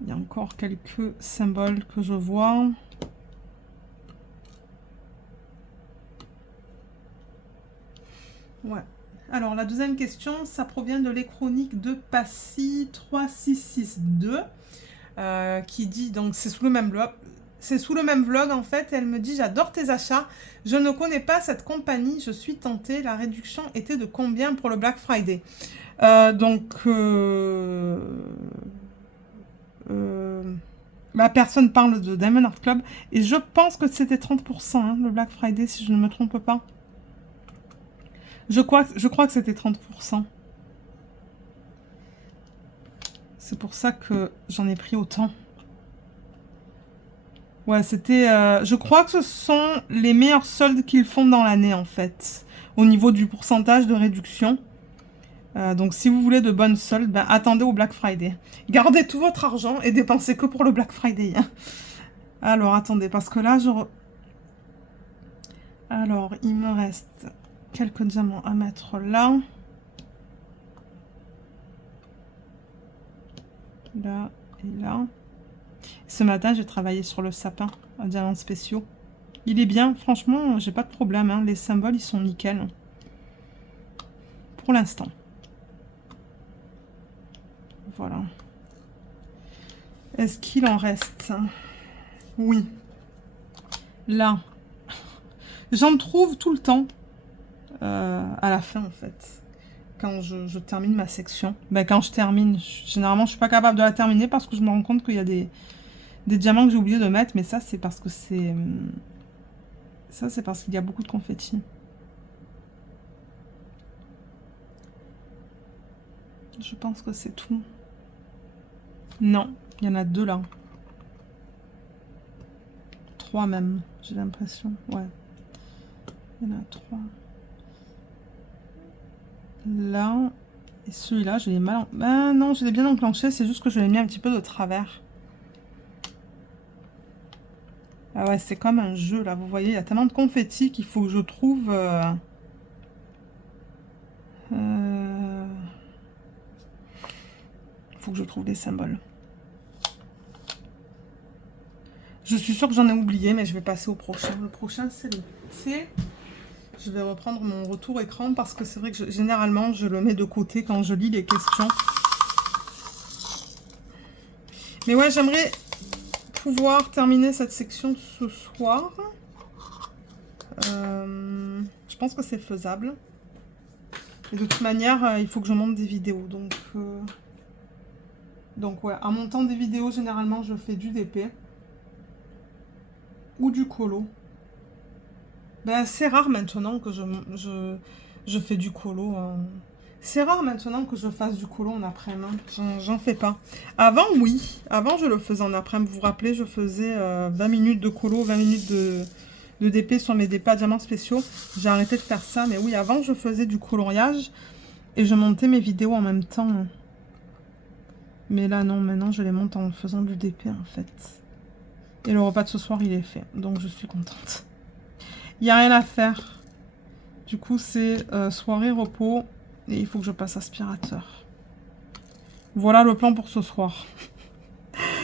Il y a encore quelques symboles que je vois. Ouais. Alors, la deuxième question, ça provient de l'échronique de Passy 3662, qui dit, donc c'est sous le même blog, en fait, elle me dit: j'adore tes achats, je ne connais pas cette compagnie, je suis tentée, la réduction était de combien pour le Black Friday? La personne parle de Diamond Art Club, et je pense que c'était 30%, hein, le Black Friday, si je ne me trompe pas. Je crois que c'était 30%. C'est pour ça que j'en ai pris autant. Ouais, c'était... je crois que ce sont les meilleurs soldes qu'ils font dans l'année, en fait. Au niveau du pourcentage de réduction. Donc, si vous voulez de bonnes soldes, ben, attendez au Black Friday. Gardez tout votre argent et dépensez que pour le Black Friday. Hein. Alors, attendez, parce que là, Alors, il me reste quelques diamants à mettre là. Là et là. Ce matin, j'ai travaillé sur le sapin à diamants spéciaux. Il est bien, franchement, j'ai pas de problème. Hein. Les symboles, ils sont nickel. Pour l'instant. Voilà. Est-ce qu'il en reste? Oui. Là. J'en trouve tout le temps. À la fin, en fait. Quand je termine ma section. Ben, quand je termine, généralement, je suis pas capable de la terminer parce que je me rends compte qu'il y a des diamants que j'ai oublié de mettre. Mais ça, c'est parce que c'est... Ça, c'est parce qu'il y a beaucoup de confettis. Je pense que c'est tout. Non, il y en a 2 là. 3 même, j'ai l'impression. Ouais. Il y en a 3. Là Et celui-là, je l'ai mal... Ben non, je l'ai bien enclenché, c'est juste que je l'ai mis un petit peu de travers. Ah ouais, c'est comme un jeu, là, vous voyez, il y a tellement de confettis qu'il faut que je trouve... faut que je trouve des symboles. Je suis sûre que j'en ai oublié, mais je vais passer au prochain. Le prochain, c'est le thé. Je vais reprendre mon retour écran parce que c'est vrai que généralement, je le mets de côté quand je lis les questions. Mais ouais, j'aimerais pouvoir terminer cette section ce soir. Je pense que c'est faisable. Et de toute manière, il faut que je monte des vidéos. Donc ouais, en montant des vidéos, généralement, je fais du DP. Ou du colo. Ben, c'est rare maintenant que je fais du colo. C'est rare maintenant que je fasse du colo en après-midi. J'en fais pas. Avant, oui. Avant, je le faisais en après-midi. Vous vous rappelez, je faisais 20 minutes de colo, 20 minutes de DP sur mes DP à diamants spéciaux. J'ai arrêté de faire ça. Mais oui, avant, je faisais du coloriage. Et je montais mes vidéos en même temps. Mais là, non. Maintenant, je les monte en faisant du DP, en fait. Et le repas de ce soir, il est fait. Donc, je suis contente. Il n'y a rien à faire. Du coup, c'est soirée, repos. Et il faut que je passe aspirateur. Voilà le plan pour ce soir.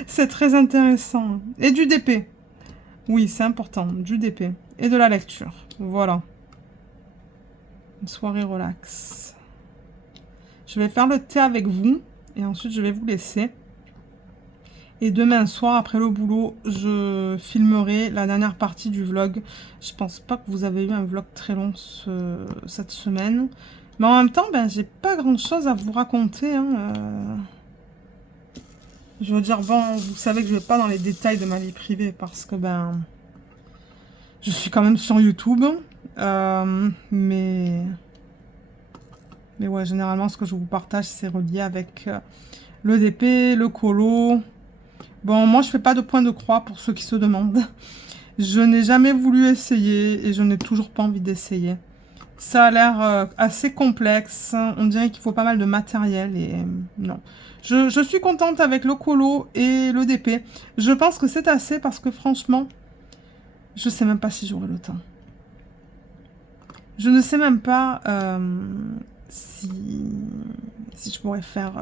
C'est très intéressant. Et du DP. Oui, c'est important. Du DP. Et de la lecture. Voilà. Une soirée relax. Je vais faire le thé avec vous. Et ensuite, je vais vous laisser. Et demain soir, après le boulot, je filmerai la dernière partie du vlog. Je pense pas que vous avez eu un vlog très long cette semaine. Mais en même temps, ben, j'ai pas grand chose à vous raconter. Hein. Je veux dire, bon, vous savez que je vais pas dans les détails de ma vie privée parce que ben, je suis quand même sur YouTube. Mais ouais, généralement, ce que je vous partage, c'est relié avec le DP, le colo. Bon, moi, je fais pas de point de croix pour ceux qui se demandent. Je n'ai jamais voulu essayer et je n'ai toujours pas envie d'essayer. Ça a l'air assez complexe. On dirait qu'il faut pas mal de matériel et non. Je suis contente avec le colo et le DP. Je pense que c'est assez parce que franchement, je sais même pas si j'aurai le temps. Je ne sais même pas si je pourrais faire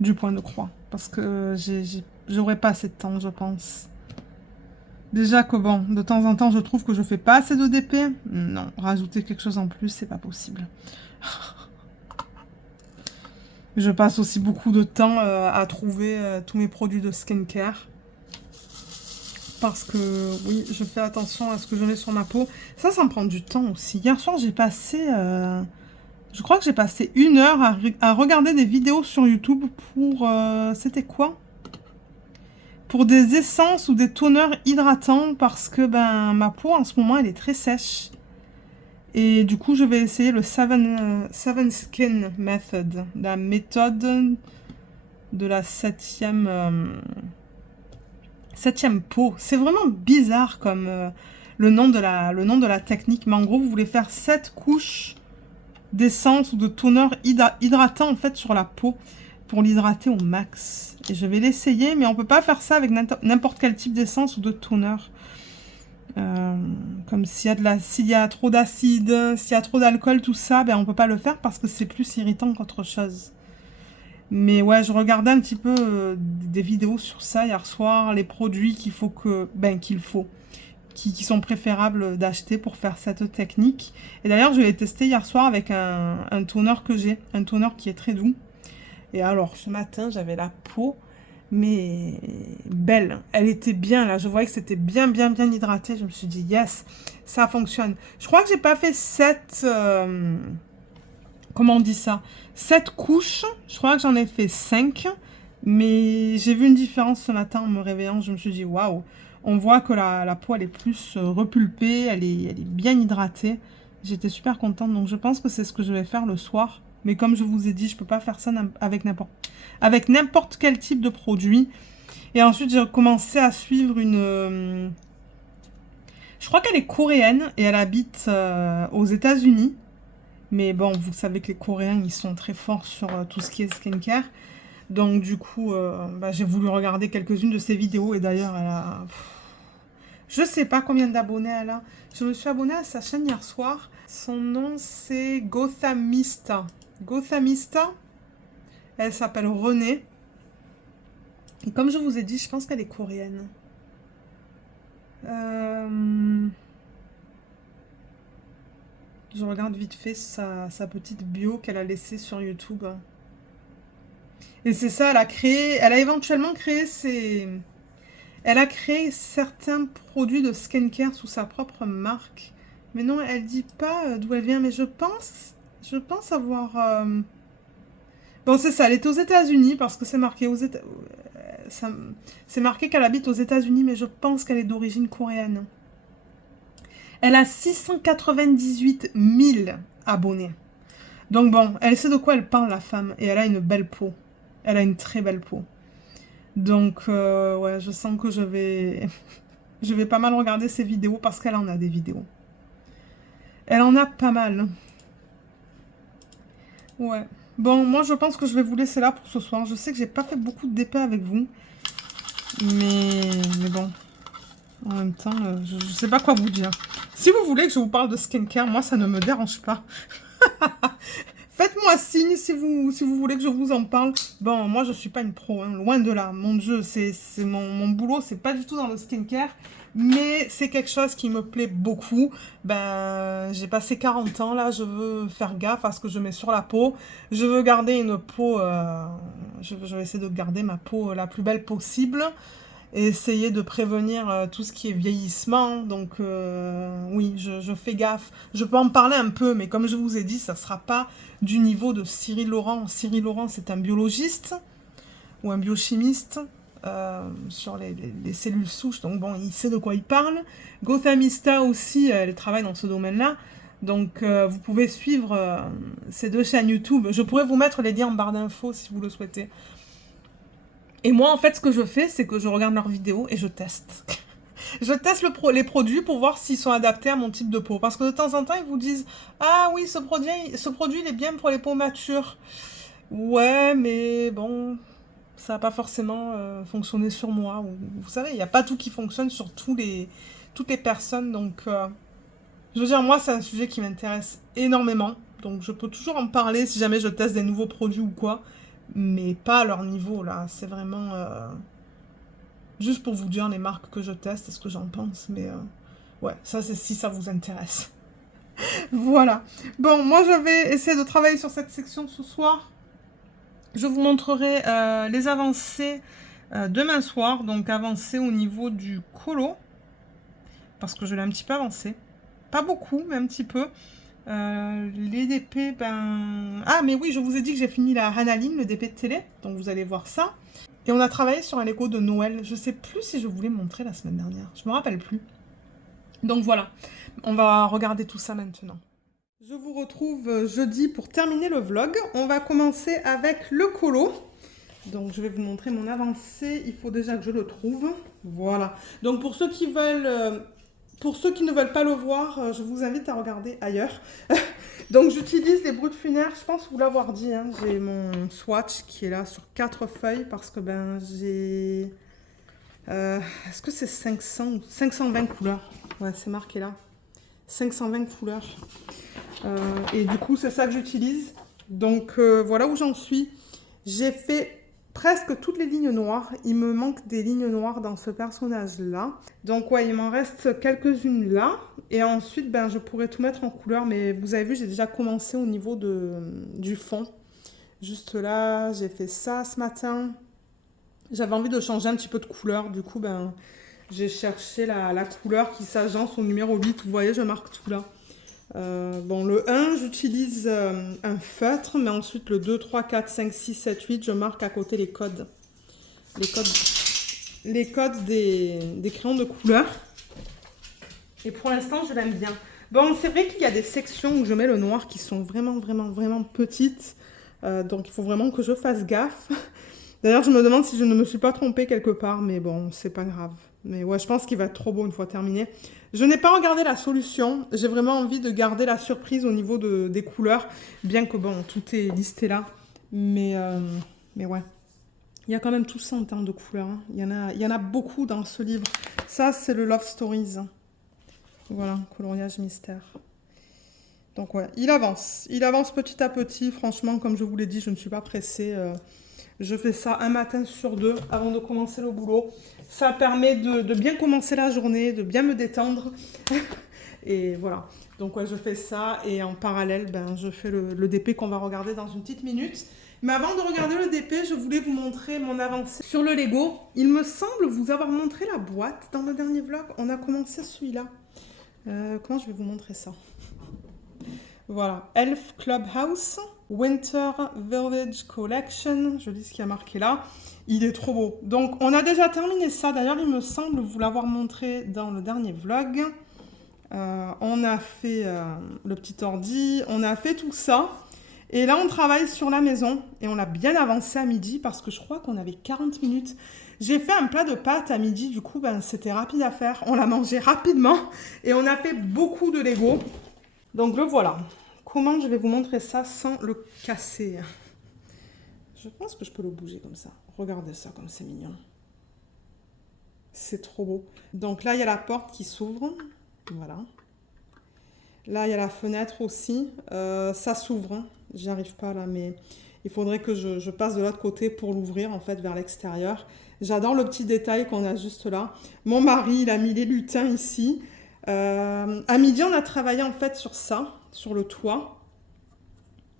du point de croix. Parce que j'aurais pas assez de temps, je pense. Déjà que bon, de temps en temps, je trouve que je fais pas assez de DP. Non, rajouter quelque chose en plus, c'est pas possible. Je passe aussi beaucoup de temps à trouver tous mes produits de skincare. Parce que, oui, je fais attention à ce que je mets sur ma peau. Ça me prend du temps aussi. Hier soir, j'ai passé... je crois que j'ai passé 1 heure à regarder des vidéos sur YouTube pour... c'était quoi? Pour des essences ou des toners hydratants parce que ben ma peau en ce moment elle est très sèche. Et du coup je vais essayer le Seven Skin Method, la méthode de la septième peau. C'est vraiment bizarre comme le nom de la technique, mais en gros vous voulez faire 7 couches d'essence ou de toner hydratant en fait sur la peau pour l'hydrater au max. Et je vais l'essayer, mais on peut pas faire ça avec n'importe quel type d'essence ou de toner. Comme s'il y a trop d'acide, s'il y a trop d'alcool, tout ça, ben on peut pas le faire parce que c'est plus irritant qu'autre chose. Mais ouais, je regardais un petit peu des vidéos sur ça hier soir, les produits qu'il faut qui sont préférables d'acheter pour faire cette technique. Et d'ailleurs, je l'ai testé hier soir avec un toner que j'ai, un toner qui est très doux. Et alors, ce matin, j'avais la peau, mais belle. Elle était bien, là. Je voyais que c'était bien hydraté. Je me suis dit, yes, ça fonctionne. Je crois que j'ai pas fait 7... comment on dit ça? 7 couches. Je crois que j'en ai fait 5. Mais j'ai vu une différence ce matin en me réveillant. Je me suis dit, waouh. On voit que la peau, elle est plus repulpée. Elle est bien hydratée. J'étais super contente. Donc, je pense que c'est ce que je vais faire le soir. Mais comme je vous ai dit, je peux pas faire ça avec n'importe quel type de produit. Et ensuite, j'ai commencé à suivre une... je crois qu'elle est coréenne et elle habite aux États-Unis. Mais bon, vous savez que les Coréens, ils sont très forts sur tout ce qui est skincare. Donc du coup, bah, j'ai voulu regarder quelques-unes de ses vidéos. Et d'ailleurs, elle a... Je sais pas combien d'abonnés elle a. Je me suis abonnée à sa chaîne hier soir. Son nom, c'est Gothamista. Gothamista. Elle s'appelle Renée. Et comme je vous ai dit, je pense qu'elle est coréenne. Je regarde vite fait sa petite bio qu'elle a laissée sur YouTube. Et c'est ça, elle a éventuellement créé elle a créé certains produits de skincare sous sa propre marque. Mais non, elle dit pas d'où elle vient, mais je pense avoir... Bon, c'est ça, elle est aux États-Unis parce que c'est marqué aux États... C'est marqué qu'elle habite aux États-Unis, mais je pense qu'elle est d'origine coréenne. Elle a 698 000 abonnés. Donc bon, elle sait de quoi elle parle, la femme. Et elle a une belle peau. Elle a une très belle peau. Donc, ouais, je sens que je vais... je vais pas mal regarder ses vidéos parce qu'elle en a des vidéos. Elle en a pas mal. Ouais. Bon, moi, je pense que je vais vous laisser là pour ce soir. Je sais que j'ai pas fait beaucoup de DP avec vous. Mais bon. En même temps, je sais pas quoi vous dire. Si vous voulez que je vous parle de skincare, moi, ça ne me dérange pas. Faites-moi signe si vous voulez que je vous en parle. Bon, moi, je suis pas une pro, hein, loin de là. Mon Dieu, c'est mon boulot, c'est pas du tout dans le skincare. Mais c'est quelque chose qui me plaît beaucoup. Ben, j'ai passé 40 ans, là, je veux faire gaffe à ce que je mets sur la peau. Je veux garder une peau... je vais essayer de garder ma peau la plus belle possible. Et essayer de prévenir tout ce qui est vieillissement. Donc, oui, je fais gaffe. Je peux en parler un peu, mais comme je vous ai dit, ça ne sera pas du niveau de Cyril Laurent. Cyril Laurent, c'est un biologiste ou un biochimiste sur les cellules souches. Donc, bon, il sait de quoi il parle. Gothamista aussi, elle travaille dans ce domaine-là. Donc, vous pouvez suivre ces deux chaînes YouTube. Je pourrais vous mettre les liens en barre d'infos si vous le souhaitez. Et moi, en fait, ce que je fais, c'est que je regarde leurs vidéos et je teste. Je teste les produits pour voir s'ils sont adaptés à mon type de peau. Parce que de temps en temps, ils vous disent « Ah oui, ce produit, il est bien pour les peaux matures. » Ouais, mais bon, ça n'a pas forcément fonctionné sur moi. Vous savez, il n'y a pas tout qui fonctionne sur toutes les personnes. Donc, je veux dire, moi, c'est un sujet qui m'intéresse énormément. Donc, je peux toujours en parler si jamais je teste des nouveaux produits ou quoi. Mais pas à leur niveau, là. C'est vraiment... juste pour vous dire les marques que je teste et ce que j'en pense. Mais ouais, ça, c'est si ça vous intéresse. Voilà. Bon, moi, je vais essayer de travailler sur cette section ce soir. Je vous montrerai les avancées demain soir. Donc, avancées au niveau du colo. Parce que je l'ai un petit peu avancé. Pas beaucoup, mais un petit peu. Les DP, ben... Ah, mais oui, je vous ai dit que j'ai fini la Hanaline, le DP de télé. Donc, vous allez voir ça. Et on a travaillé sur un Lego de Noël. Je sais plus si je voulais montrer la semaine dernière. Je me rappelle plus. Donc, voilà. On va regarder tout ça maintenant. Je vous retrouve jeudi pour terminer le vlog. On va commencer avec le colo. Donc, je vais vous montrer mon avancée. Il faut déjà que je le trouve. Voilà. Donc, pour ceux qui veulent... Pour ceux qui ne veulent pas le voir, je vous invite à regarder ailleurs. Donc, j'utilise les brutes funéraires, je pense vous l'avoir dit. Hein. J'ai mon swatch qui est là sur 4 feuilles parce que ben j'ai... est-ce que c'est 520 couleurs? Ouais, c'est marqué là. 520 couleurs. Et du coup, c'est ça que j'utilise. Donc, voilà où j'en suis. J'ai fait... presque toutes les lignes noires. Il me manque des lignes noires dans ce personnage-là. Donc, ouais, il m'en reste quelques-unes là. Et ensuite, ben, je pourrais tout mettre en couleur. Mais vous avez vu, j'ai déjà commencé au niveau du fond. Juste là, j'ai fait ça ce matin. J'avais envie de changer un petit peu de couleur. Du coup, ben, j'ai cherché la couleur qui s'agence au numéro 8. Vous voyez, je marque tout là. Bon, le 1, j'utilise un feutre, mais ensuite le 2, 3, 4, 5, 6, 7, 8, je marque à côté les codes. Les codes des crayons de couleur. Et pour l'instant, je l'aime bien. Bon, c'est vrai qu'il y a des sections où je mets le noir qui sont vraiment, vraiment, vraiment petites. Donc, il faut vraiment que je fasse gaffe. D'ailleurs, je me demande si je ne me suis pas trompée quelque part, mais bon, c'est pas grave. Mais ouais, je pense qu'il va être trop beau une fois terminé. Je n'ai pas regardé la solution. J'ai vraiment envie de garder la surprise au niveau des couleurs. Bien que bon, tout est listé là. Mais ouais. Il y a quand même tout ça en termes de couleurs. Hein. Il y en a beaucoup dans ce livre. Ça, c'est le Love Stories. Voilà, coloriage mystère. Donc ouais, il avance. Il avance petit à petit. Franchement, comme je vous l'ai dit, je ne suis pas pressée. Je fais ça un matin sur deux avant de commencer le boulot. Ça permet de bien commencer la journée, de bien me détendre. Et voilà. Donc ouais, je fais ça et en parallèle, ben, je fais le DP qu'on va regarder dans une petite minute. Mais avant de regarder le DP, je voulais vous montrer mon avancée sur le Lego. Il me semble vous avoir montré la boîte dans le dernier vlog. On a commencé celui-là. Comment je vais vous montrer ça? Voilà, Elf Clubhouse, Winter Village Collection, je lis ce qu'il y a marqué là. Il est trop beau. Donc, on a déjà terminé ça. D'ailleurs, il me semble vous l'avoir montré dans le dernier vlog. On a fait le petit ordi, on a fait tout ça. Et là, on travaille sur la maison et on l'a bien avancé à midi parce que je crois qu'on avait 40 minutes. J'ai fait un plat de pâtes à midi, du coup, ben, c'était rapide à faire. On l'a mangé rapidement et on a fait beaucoup de Lego. Donc, le voilà. Comment je vais vous montrer ça sans le casser? Je pense que je peux le bouger comme ça. Regardez ça, comme c'est mignon. C'est trop beau. Donc là, il y a la porte qui s'ouvre. Voilà. Là, il y a la fenêtre aussi. Ça s'ouvre. J'y arrive pas là, mais il faudrait que je passe de l'autre côté pour l'ouvrir, en fait, vers l'extérieur. J'adore le petit détail qu'on a juste là. Mon mari, il a mis les lutins ici. À midi, on a travaillé, en fait, sur ça, sur le toit.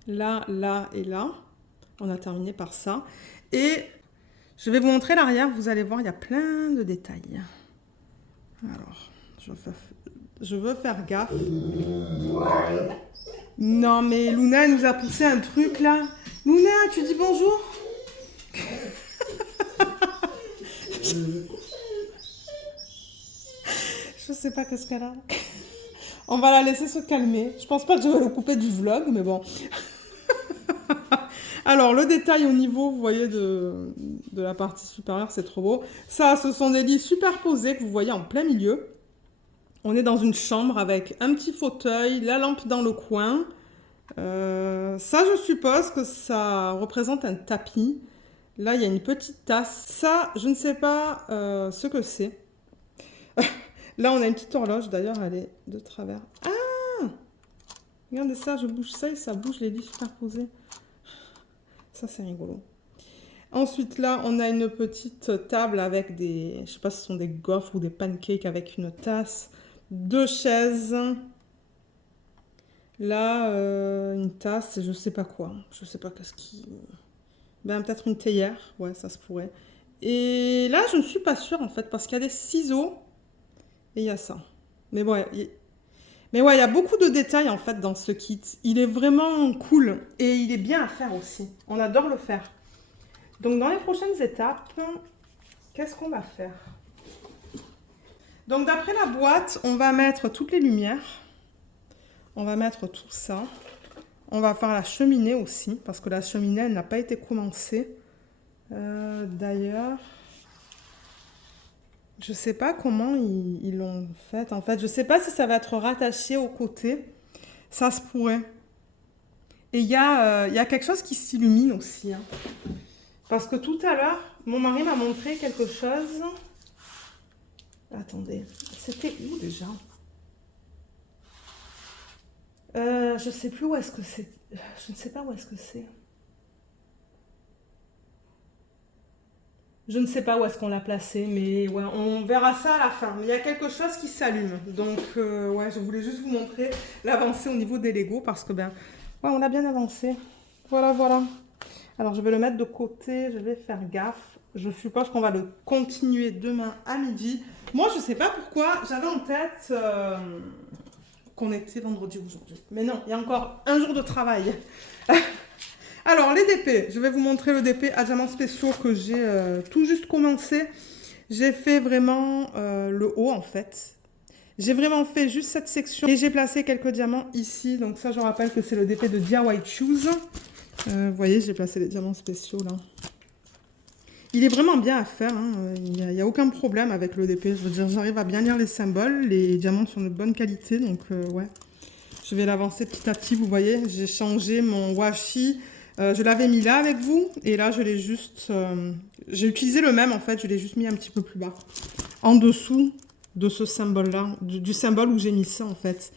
Là, là et là. On a terminé par ça. Et je vais vous montrer l'arrière. Vous allez voir, il y a plein de détails. Alors, je veux faire gaffe. Non, mais Luna nous a poussé un truc là. Luna, tu dis bonjour? Je sais pas qu'est-ce qu'elle a. On va la laisser se calmer. Je pense pas que je vais le couper du vlog, mais bon. Alors, le détail au niveau, vous voyez, de la partie supérieure, c'est trop beau. Ça, ce sont des lits superposés que vous voyez en plein milieu. On est dans une chambre avec un petit fauteuil, la lampe dans le coin. Ça, je suppose que ça représente un tapis. Là, il y a une petite tasse. Ça, je ne sais pas ce que c'est. Là, on a une petite horloge. D'ailleurs, elle est de travers. Ah! Regardez ça, je bouge ça et ça bouge les lits superposés. Ça, c'est rigolo. Ensuite, là, on a une petite table avec des... Je sais pas si ce sont des gaufres ou des pancakes avec une tasse. 2 chaises. Là, une tasse, je sais pas quoi. Je sais pas qu'est-ce qui... Ben, peut-être une théière. Ouais, ça se pourrait. Et là, je ne suis pas sûre, en fait, parce qu'il y a des ciseaux. Et il y a ça. Mais ouais, il y a beaucoup de détails, en fait, dans ce kit. Il est vraiment cool. Et il est bien à faire aussi. On adore le faire. Donc, dans les prochaines étapes, qu'est-ce qu'on va faire? Donc, d'après la boîte, on va mettre toutes les lumières. On va mettre tout ça. On va faire la cheminée aussi, parce que la cheminée, elle n'a pas été commencée. D'ailleurs, je ne sais pas comment ils l'ont fait. En fait, je ne sais pas si ça va être rattaché au côté. Ça se pourrait. Et il y a quelque chose qui s'illumine aussi. Hein. Parce que tout à l'heure, mon mari m'a montré quelque chose. Attendez, c'était où déjà? Je sais plus où est-ce que c'est. Je ne sais pas où est-ce que c'est. Je ne sais pas où est-ce qu'on l'a placé, mais ouais, on verra ça à la fin. Mais il y a quelque chose qui s'allume. Donc, ouais, je voulais juste vous montrer l'avancée au niveau des Lego parce que, ben, ouais, on a bien avancé. Voilà, voilà. Alors, je vais le mettre de côté, je vais faire gaffe. Je suppose qu'on va le continuer demain à midi. Moi, je ne sais pas pourquoi, j'avais en tête qu'on était vendredi aujourd'hui. Mais non, il y a encore un jour de travail. Alors, les DP. Je vais vous montrer le DP à diamants spéciaux que j'ai tout juste commencé. J'ai fait vraiment le haut, en fait. J'ai vraiment fait juste cette section. Et j'ai placé quelques diamants ici. Donc ça, je rappelle que c'est le DP de DIY Choose. Vous voyez, j'ai placé les diamants spéciaux là. Il est vraiment bien à faire, hein. Il y a aucun problème avec le DP. Je veux dire, j'arrive à bien lire les symboles. Les diamants sont de bonne qualité, donc ouais. Je vais l'avancer petit à petit, vous voyez. J'ai changé mon washi. Je l'avais mis là avec vous. Et là, je l'ai juste... j'ai utilisé le même, en fait. Je l'ai juste mis un petit peu plus bas. En dessous de ce symbole-là. Du symbole où j'ai mis ça, en fait.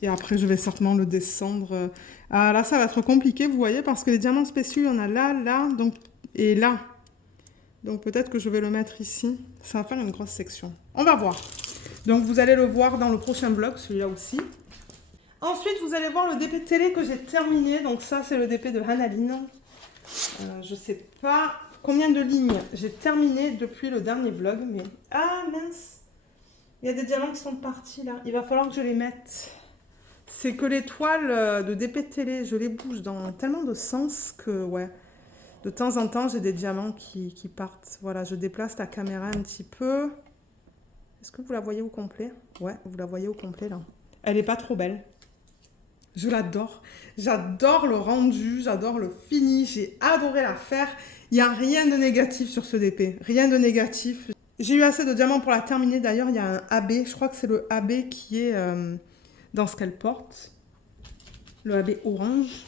Et après, je vais certainement le descendre. Ah, là, ça va être compliqué, vous voyez, parce que les diamants spéciaux, il y en a là, là, donc, et là. Donc, peut-être que je vais le mettre ici. Ça va faire une grosse section. On va voir. Donc, vous allez le voir dans le prochain vlog, celui-là aussi. Ensuite, vous allez voir le DP télé que j'ai terminé. Donc, ça, c'est le DP de Hanaline. Je sais pas combien de lignes j'ai terminé depuis le dernier vlog, mais... Ah, mince! Il y a des diamants qui sont partis, là. Il va falloir que je les mette. C'est que les toiles de DP de télé, je les bouge dans tellement de sens que, ouais, de temps en temps, j'ai des diamants qui partent. Voilà, je déplace la caméra un petit peu. Est-ce que vous la voyez au complet? Ouais, vous la voyez au complet, là. Elle n'est pas trop belle. Je l'adore. J'adore le rendu, j'adore le fini. J'ai adoré la faire. Il n'y a rien de négatif sur ce DP. Rien de négatif. J'ai eu assez de diamants pour la terminer. D'ailleurs, il y a un AB. Je crois que c'est le AB qui est... dans ce qu'elle porte, le AB orange,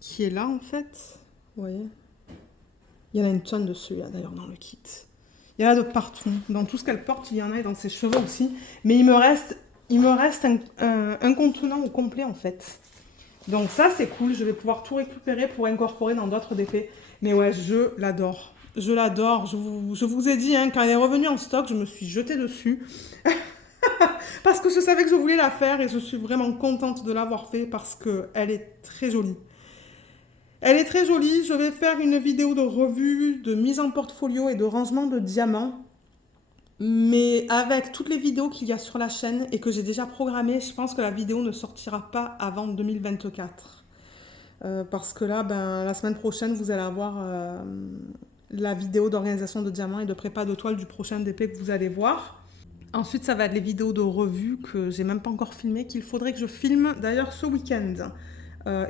qui est là en fait, vous voyez. Il y en a une tonne de celui-là d'ailleurs dans le kit. Il y en a de partout, dans tout ce qu'elle porte, il y en a et dans ses cheveux aussi. Mais il me reste un contenant au complet en fait. Donc ça c'est cool, je vais pouvoir tout récupérer pour incorporer dans d'autres DP. Mais ouais, je l'adore. Je l'adore, je vous ai dit, hein, quand elle est revenue en stock, je me suis jetée dessus. Parce que je savais que je voulais la faire et je suis vraiment contente de l'avoir fait parce qu'elle est très jolie. Elle est très jolie. Je vais faire une vidéo de revue, de mise en portfolio et de rangement de diamants. Mais avec toutes les vidéos qu'il y a sur la chaîne et que j'ai déjà programmées, je pense que la vidéo ne sortira pas avant 2024. Parce que là, ben, la semaine prochaine, vous allez avoir la vidéo d'organisation de diamants et de prépa de toile du prochain DP que vous allez voir. Ensuite, ça va être les vidéos de revue que j'ai même pas encore filmées, qu'il faudrait que je filme d'ailleurs ce week-end.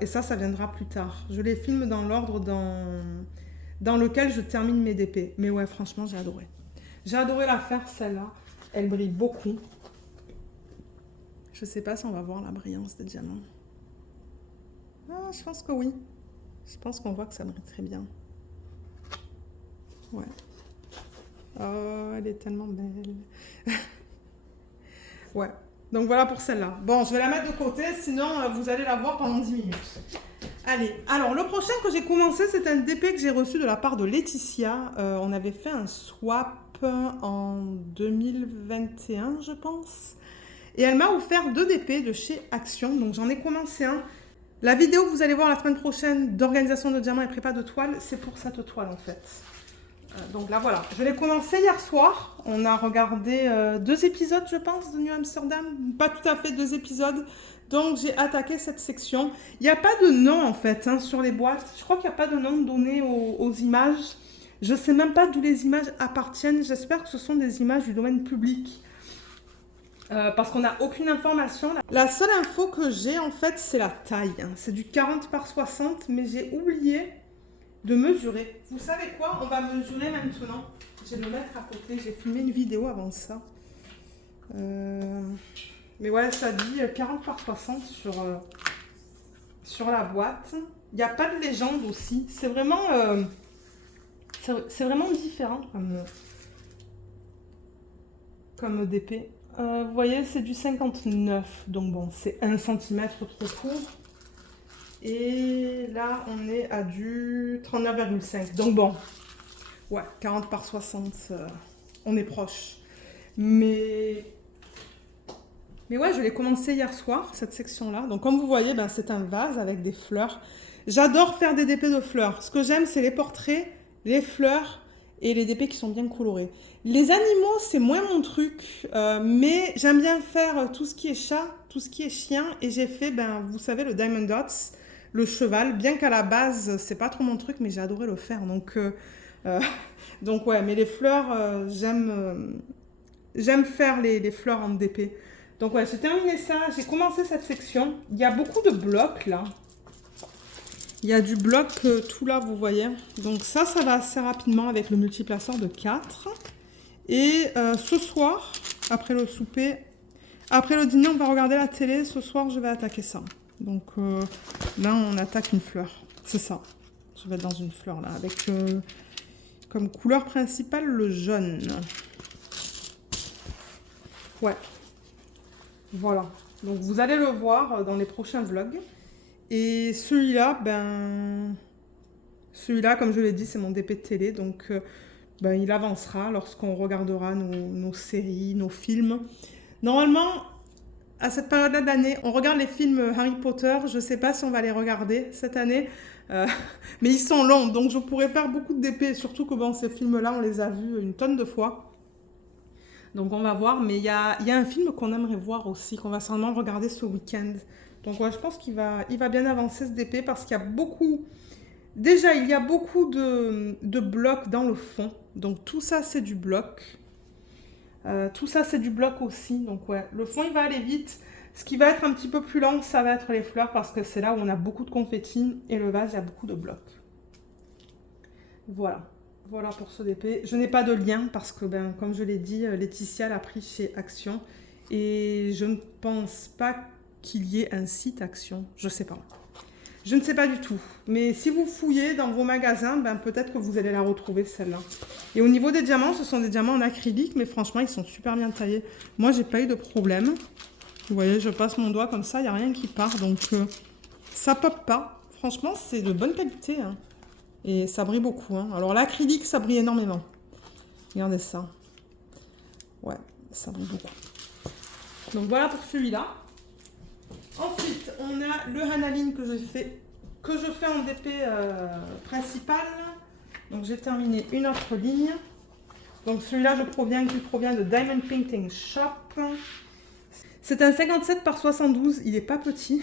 Et ça viendra plus tard. Je les filme dans l'ordre dans lequel je termine mes DP. Mais ouais, franchement, j'ai adoré. J'ai adoré la faire, celle-là. Elle brille beaucoup. Je sais pas si on va voir la brillance des diamants. Ah, je pense que oui. Je pense qu'on voit que ça brille très bien. Ouais. Oh, elle est tellement belle. Ouais. Donc voilà pour celle-là. Bon, je vais la mettre de côté, sinon vous allez la voir pendant 10 minutes. Allez, alors le prochain que j'ai commencé, c'est un DP que j'ai reçu de la part de Laetitia. On avait fait un swap en 2021, je pense. Et elle m'a offert 2 DP de chez Action. Donc j'en ai commencé un. La vidéo que vous allez voir la semaine prochaine d'organisation de diamants et prépa de toile, c'est pour cette toile en fait. Donc là voilà, je l'ai commencé hier soir. On a regardé 2 épisodes je pense de New Amsterdam. Pas tout à fait 2 épisodes. Donc j'ai attaqué cette section. Il n'y a pas de nom en fait hein, sur les boîtes. Je crois qu'il n'y a pas de nom donné aux images. Je ne sais même pas d'où les images appartiennent. J'espère que ce sont des images du domaine public. Parce qu'on n'a aucune information. La seule info que j'ai en fait c'est la taille. Hein. C'est du 40 par 60 mais j'ai oublié de mesurer. Vous savez quoi? On va mesurer maintenant. Je vais le mettre à côté. J'ai filmé une vidéo avant ça. Mais ouais, ça dit 40 par 60 sur la boîte. Il n'y a pas de légende aussi. C'est vraiment différent comme DP. Vous voyez, c'est du 59. Donc bon, c'est 1 cm trop court. Et là, on est à du 39,5. Donc bon, ouais, 40 par 60, on est proche. Mais ouais, je l'ai commencé hier soir, cette section-là. Donc comme vous voyez, ben, c'est un vase avec des fleurs. J'adore faire des DP de fleurs. Ce que j'aime, c'est les portraits, les fleurs et les DP qui sont bien colorés. Les animaux, c'est moins mon truc. Mais j'aime bien faire tout ce qui est chat, tout ce qui est chien. Et j'ai fait, ben, vous savez, le Diamond Dots. Le cheval, bien qu'à la base, c'est pas trop mon truc, mais j'ai adoré le faire. Donc ouais, mais les fleurs, j'aime faire les fleurs en DP. Donc ouais, j'ai terminé ça, j'ai commencé cette section. Il y a beaucoup de blocs là. Il y a du bloc tout là, vous voyez. Donc ça va assez rapidement avec le multiplaceur de 4. Et ce soir, après le souper, après le dîner, on va regarder la télé. Ce soir, je vais attaquer ça. Donc là, on attaque une fleur. C'est ça. Je vais être dans une fleur là, avec comme couleur principale le jaune. Ouais. Voilà. Donc vous allez le voir dans les prochains vlogs. Et celui-là, celui-là, comme je l'ai dit, c'est mon DP de télé. Donc il avancera lorsqu'on regardera nos séries, nos films. Normalement, à cette période-là de l'année, on regarde les films Harry Potter. Je ne sais pas si on va les regarder cette année. Mais ils sont longs, donc je pourrais faire beaucoup de DP. Surtout que ces films-là, on les a vus une tonne de fois. Donc on va voir. Mais il y a un film qu'on aimerait voir aussi, qu'on va certainement regarder ce week-end. Donc je pense qu'il va bien avancer ce DP parce qu'il y a beaucoup... Déjà, il y a beaucoup de blocs dans le fond. Donc tout ça, c'est du bloc. Tout ça, c'est du bloc aussi. Donc ouais, le fond, il va aller vite. Ce qui va être un petit peu plus lent, ça va être les fleurs parce que c'est là où on a beaucoup de confettis. Et le vase, il y a beaucoup de blocs. Voilà. Voilà pour ce DP. Je n'ai pas de lien parce que, comme je l'ai dit, Laetitia l'a pris chez Action. Et je ne pense pas qu'il y ait un site Action. Je ne sais pas. Je ne sais pas du tout. Mais si vous fouillez dans vos magasins, peut-être que vous allez la retrouver, celle-là. Et au niveau des diamants, ce sont des diamants en acrylique, mais franchement, ils sont super bien taillés. Moi, j'ai pas eu de problème. Vous voyez, je passe mon doigt comme ça, il n'y a rien qui part. Donc, ça pop pas. Franchement, c'est de bonne qualité. Hein. Et ça brille beaucoup. Hein. Alors, l'acrylique, ça brille énormément. Regardez ça. Ouais, ça brille beaucoup. Donc, voilà pour celui-là. Ensuite, on a le Hanaline que je fais en DP principal. Donc, j'ai terminé une autre ligne. Donc, celui-là, qui provient de Diamond Painting Shop. C'est un 57 par 72. Il n'est pas petit.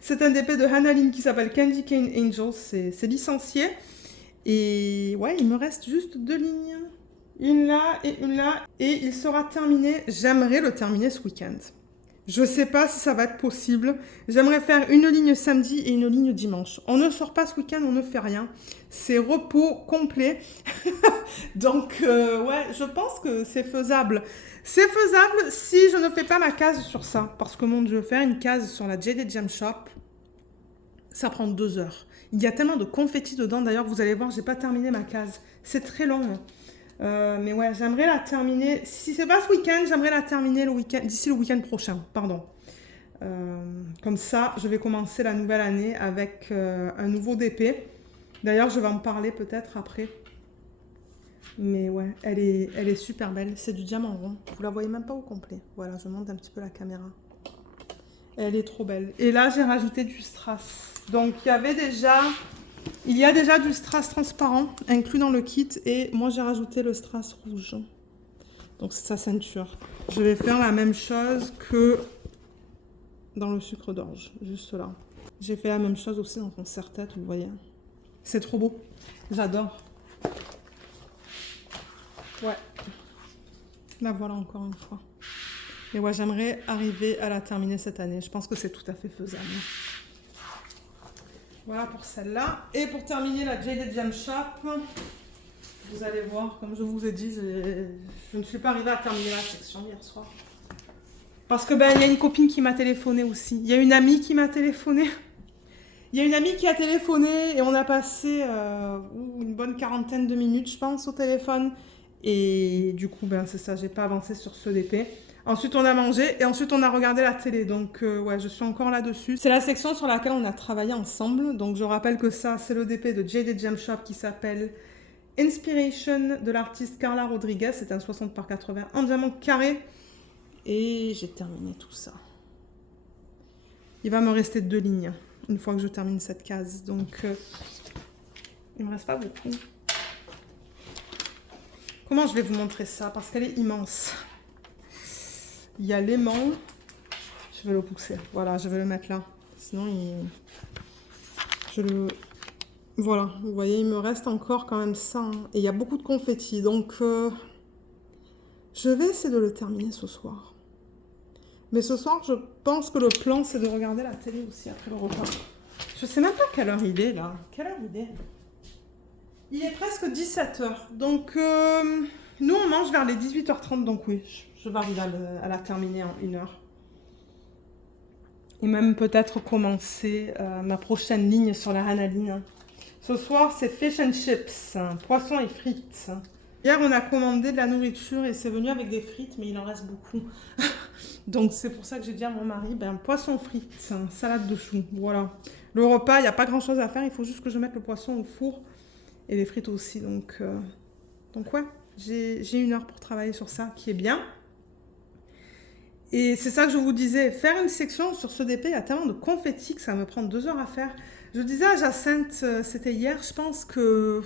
C'est un DP de Hanaline qui s'appelle Candy Cane Angels. C'est licencié. Et ouais, il me reste juste 2 lignes. Une là et une là. Et il sera terminé. J'aimerais le terminer ce week-end. Je ne sais pas si ça va être possible. J'aimerais faire une ligne samedi et une ligne dimanche. On ne sort pas ce week-end, on ne fait rien. C'est repos complet. Donc, ouais, je pense que c'est faisable. C'est faisable si je ne fais pas ma case sur ça. Parce que mon Dieu, faire une case sur la Jaded Gem Shop, ça prend 2 heures. Il y a tellement de confettis dedans. D'ailleurs, vous allez voir, je n'ai pas terminé ma case. C'est très long. Mais ouais, j'aimerais la terminer. Si c'est pas ce week-end, j'aimerais la terminer d'ici le week-end prochain. Pardon. Comme ça, je vais commencer la nouvelle année avec un nouveau DP. D'ailleurs, je vais en parler peut-être après. Mais ouais, elle est super belle. C'est du diamant rond. Vous la voyez même pas au complet. Voilà, je monte un petit peu la caméra. Elle est trop belle. Et là, j'ai rajouté du strass. Donc, il y a déjà du strass transparent inclus dans le kit et moi j'ai rajouté le strass rouge. Donc c'est sa ceinture. Je vais faire la même chose que dans le sucre d'orge, juste là. J'ai fait la même chose aussi dans son serre-tête, vous voyez. C'est trop beau. J'adore. Ouais. La voilà encore une fois. Et ouais, j'aimerais arriver à la terminer cette année. Je pense que c'est tout à fait faisable. Voilà pour celle-là. Et pour terminer la Jaded Gem Shop, vous allez voir, comme je vous ai dit, je ne suis pas arrivée à terminer la section hier soir. Parce que il y a une copine qui m'a téléphoné aussi. Il y a une amie qui m'a téléphoné. Il y a une amie qui a téléphoné et on a passé une bonne quarantaine de minutes, je pense, au téléphone. Et du coup, c'est ça, j'ai pas avancé sur ce DP. Ensuite, on a mangé et ensuite, on a regardé la télé. Donc, ouais, je suis encore là-dessus. C'est la section sur laquelle on a travaillé ensemble. Donc, je rappelle que ça, c'est le DP de Jaded Gem Shop qui s'appelle Inspiration de l'artiste Carla Rodriguez. C'est un 60 par 80 en diamant carré. Et j'ai terminé tout ça. Il va me rester 2 lignes une fois que je termine cette case. Donc, il me reste pas beaucoup. Comment je vais vous montrer ça? Parce qu'elle est immense. Il y a l'aimant. Je vais le pousser. Voilà, je vais le mettre là. Sinon, voilà, vous voyez, il me reste encore quand même ça. Hein. Et il y a beaucoup de confettis. Donc, je vais essayer de le terminer ce soir. Mais ce soir, je pense que le plan, c'est de regarder la télé aussi après le repas. Je sais même pas quelle heure il est là. Quelle heure il est? Il est presque 17h. Donc, nous, on mange vers les 18h30. Donc, oui, je vais arriver à la terminer en 1 heure. Et même peut-être commencer ma prochaine ligne sur la analine. Ce soir, c'est fish and chips, poisson et frites. Hier, on a commandé de la nourriture et c'est venu avec des frites, mais il en reste beaucoup. Donc, c'est pour ça que j'ai dit à mon mari, ben, poisson frites, salade de choux, voilà. Le repas, il n'y a pas grand-chose à faire, il faut juste que je mette le poisson au four et les frites aussi. Donc ouais, j'ai 1 heure pour travailler sur ça, qui est bien. Et c'est ça que je vous disais, faire une section sur ce DP, il y a tellement de confettis que ça me prend 2 heures à faire. Je disais à Jacinthe, c'était hier, je pense que...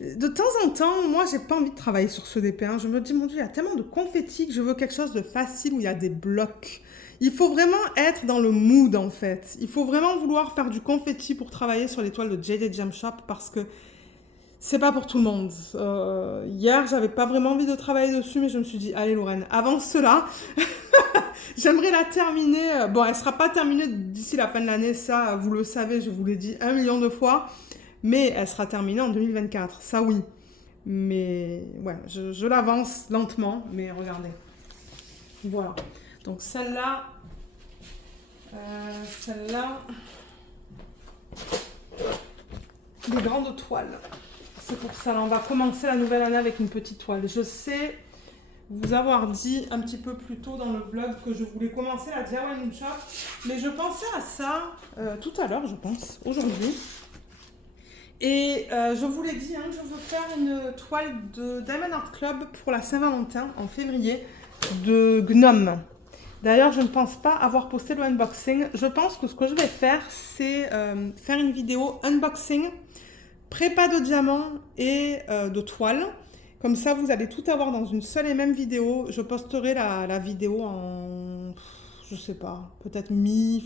De temps en temps, moi, j'ai pas envie de travailler sur ce DP. Hein. Je me dis, mon Dieu, il y a tellement de confettis que je veux quelque chose de facile où il y a des blocs. Il faut vraiment être dans le mood, en fait. Il faut vraiment vouloir faire du confetti pour travailler sur les toiles de JD Jam Shop parce que c'est pas pour tout le monde. Hier, j'avais pas vraiment envie de travailler dessus, mais je me suis dit, allez Lorraine, avant cela, j'aimerais la terminer. Bon, elle sera pas terminée d'ici la fin de l'année, ça, vous le savez, je vous l'ai dit 1 million de fois. Mais elle sera terminée en 2024, ça oui. Mais ouais, je l'avance lentement, mais regardez. Voilà. Donc celle-là, des grandes toiles. C'est pour ça, là, on va commencer la nouvelle année avec une petite toile. Je sais vous avoir dit un petit peu plus tôt dans le vlog que je voulais commencer la DIY Moon Shop, mais je pensais à ça tout à l'heure, je pense, aujourd'hui. Et je vous l'ai dit, hein, je veux faire une toile de Diamond Art Club pour la Saint-Valentin en février de Gnome. D'ailleurs, je ne pense pas avoir posté le unboxing. Je pense que ce que je vais faire, c'est faire une vidéo unboxing, prépa de diamants et de toile. Comme ça, vous allez tout avoir dans une seule et même vidéo. Je posterai la vidéo en, je sais pas, peut-être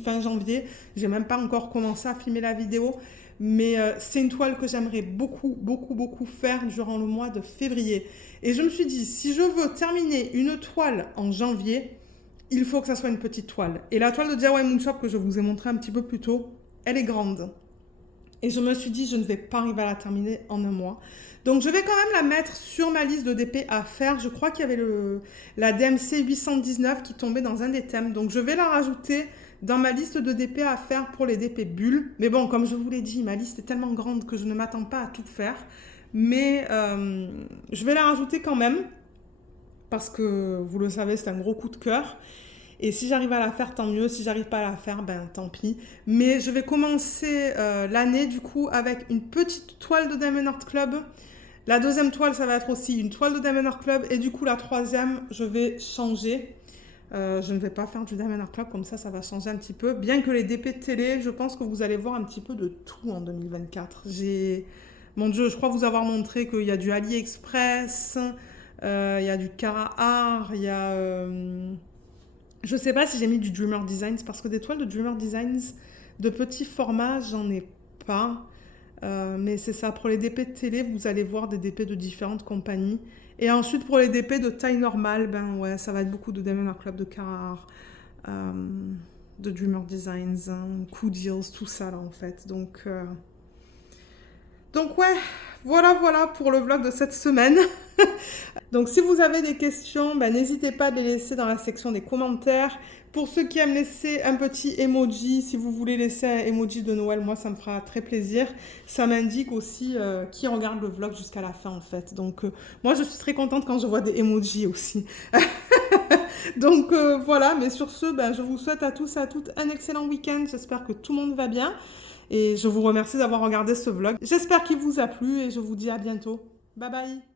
fin janvier. J'ai même pas encore commencé à filmer la vidéo. Mais c'est une toile que j'aimerais beaucoup faire durant le mois de février. Et je me suis dit, si je veux terminer une toile en janvier, il faut que ça soit une petite toile. Et la toile de DIY Moon Shop que je vous ai montré un petit peu plus tôt, elle est grande. Et je me suis dit, je ne vais pas arriver à la terminer en 1 mois. Donc je vais quand même la mettre sur ma liste de DP à faire. Je crois qu'il y avait la DMC 819 qui tombait dans un des thèmes. Donc je vais la rajouter dans ma liste de DP à faire pour les DP bulles. Mais bon, comme je vous l'ai dit, ma liste est tellement grande que je ne m'attends pas à tout faire. Mais je vais la rajouter quand même. Parce que, vous le savez, c'est un gros coup de cœur. Et si j'arrive à la faire, tant mieux. Si j'arrive pas à la faire, ben tant pis. Mais je vais commencer l'année, du coup, avec une petite toile de Diamond Art Club. La deuxième toile, ça va être aussi une toile de Diamond Art Club. Et du coup, la troisième, je vais changer. Je ne vais pas faire du Diamond Art Club, comme ça va changer un petit peu. Bien que les DP de télé, je pense que vous allez voir un petit peu de tout en 2024. Mon Dieu, je crois vous avoir montré qu'il y a du AliExpress, il y a du Cara Art, il y a... Je ne sais pas si j'ai mis du Dreamer Designs, parce que des toiles de Dreamer Designs de petit format, j'en ai pas. Mais c'est ça, pour les DP de télé, vous allez voir des DP de différentes compagnies. Et ensuite, pour les DP de taille normale, ben ouais, ça va être beaucoup de Diamond Art Club, de Cara Art, de Dreamer Designs, Cool Deals, tout ça là en fait. Donc ouais, voilà pour le vlog de cette semaine. Donc si vous avez des questions, ben, n'hésitez pas à les laisser dans la section des commentaires. Pour ceux qui aiment laisser un petit emoji, si vous voulez laisser un emoji de Noël, moi ça me fera très plaisir. Ça m'indique aussi qui regarde le vlog jusqu'à la fin en fait. Donc moi je suis très contente quand je vois des emojis aussi. Donc voilà, mais sur ce, ben, je vous souhaite à tous et à toutes un excellent week-end. J'espère que tout le monde va bien. Et je vous remercie d'avoir regardé ce vlog. J'espère qu'il vous a plu et je vous dis à bientôt. Bye bye.